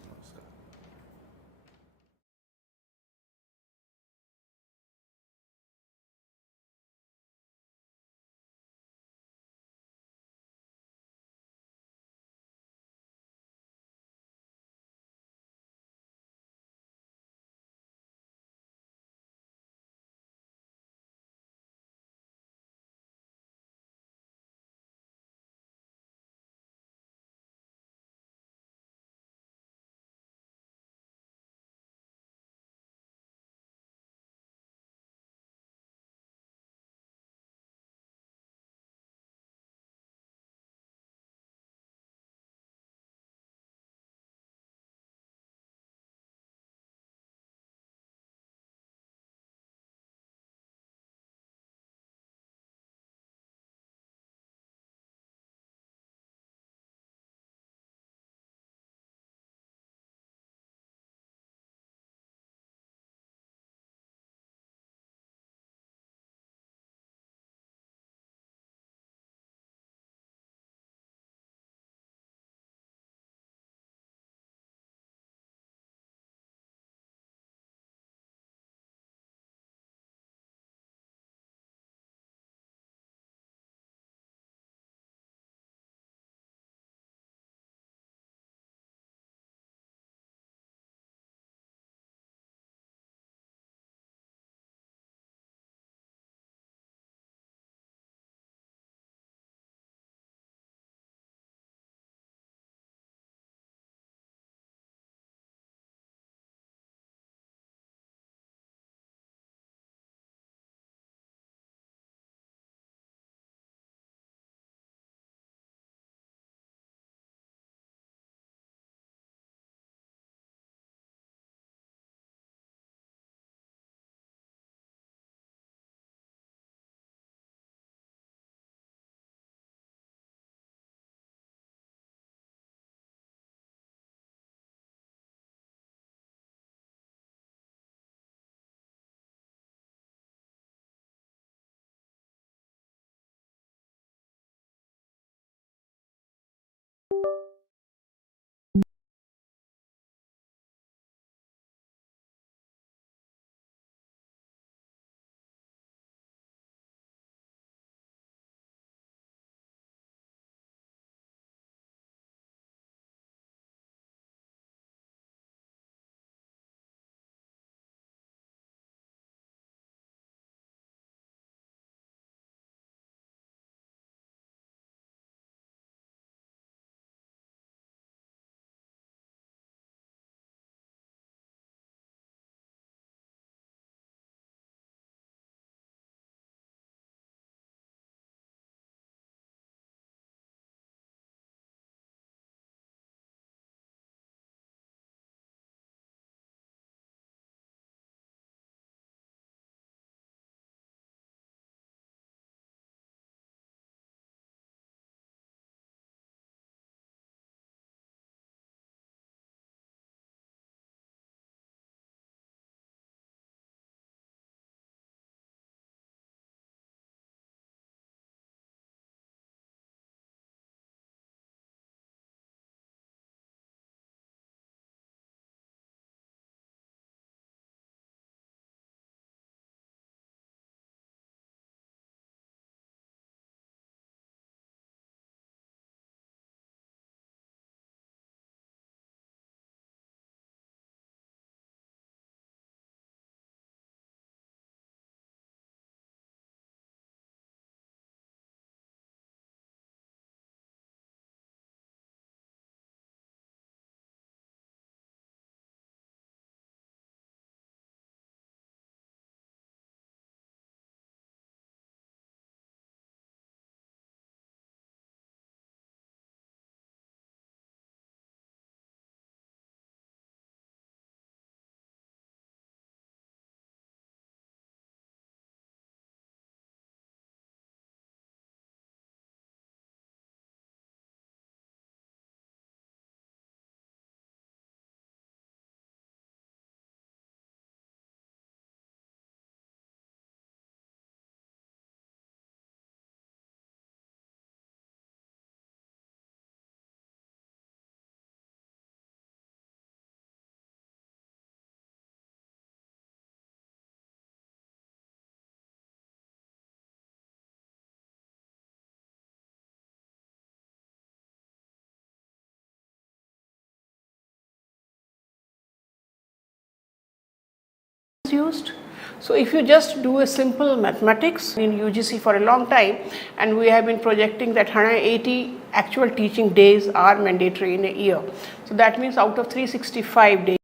used? So if you just do a simple mathematics in UGC for a long time, and we have been projecting that 180 actual teaching days are mandatory in a year. So that means out of 365 days,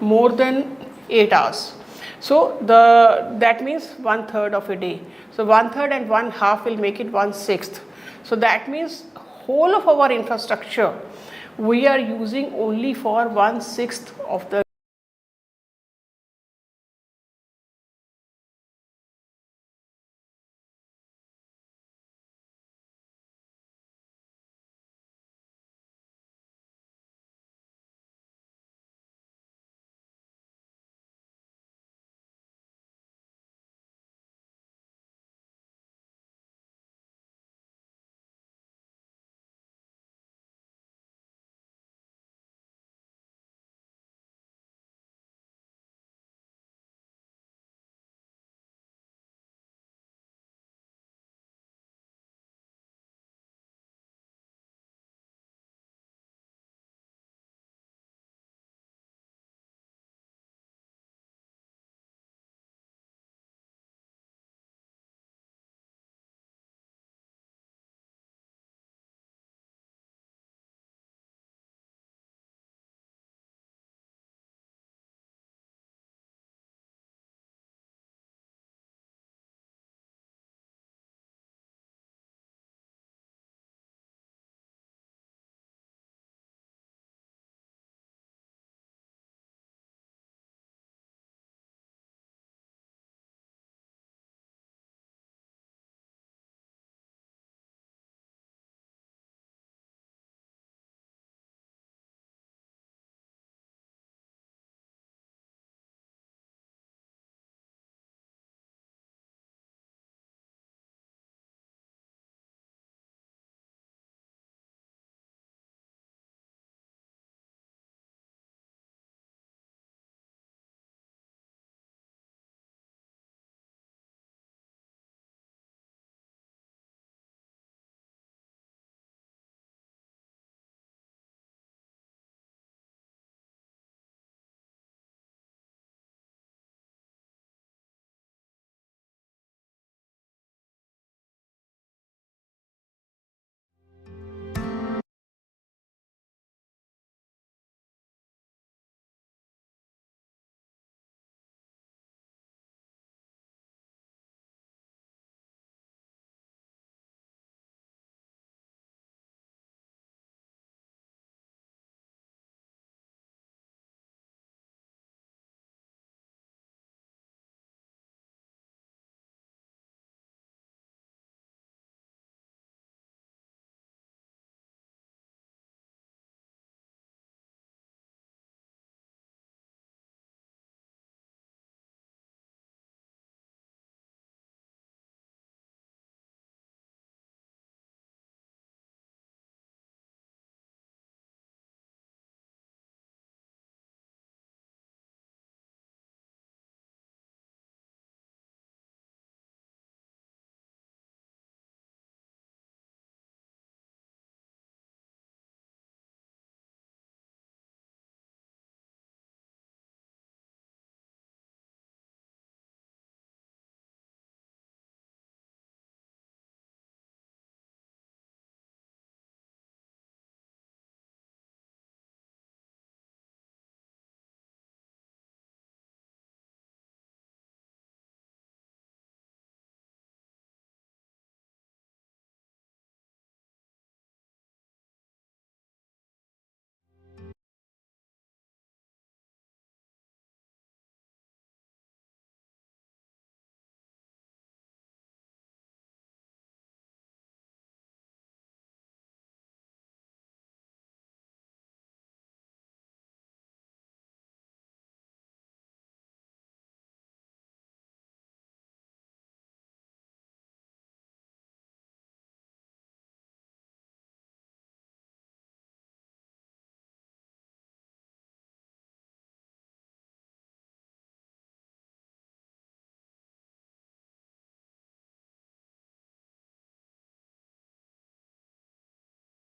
more than 8 hours. So that means 1/3 of a day. So 1/3 and 1/2 will make it 1/6. So that means whole of our infrastructure we are using only for 1/6 of the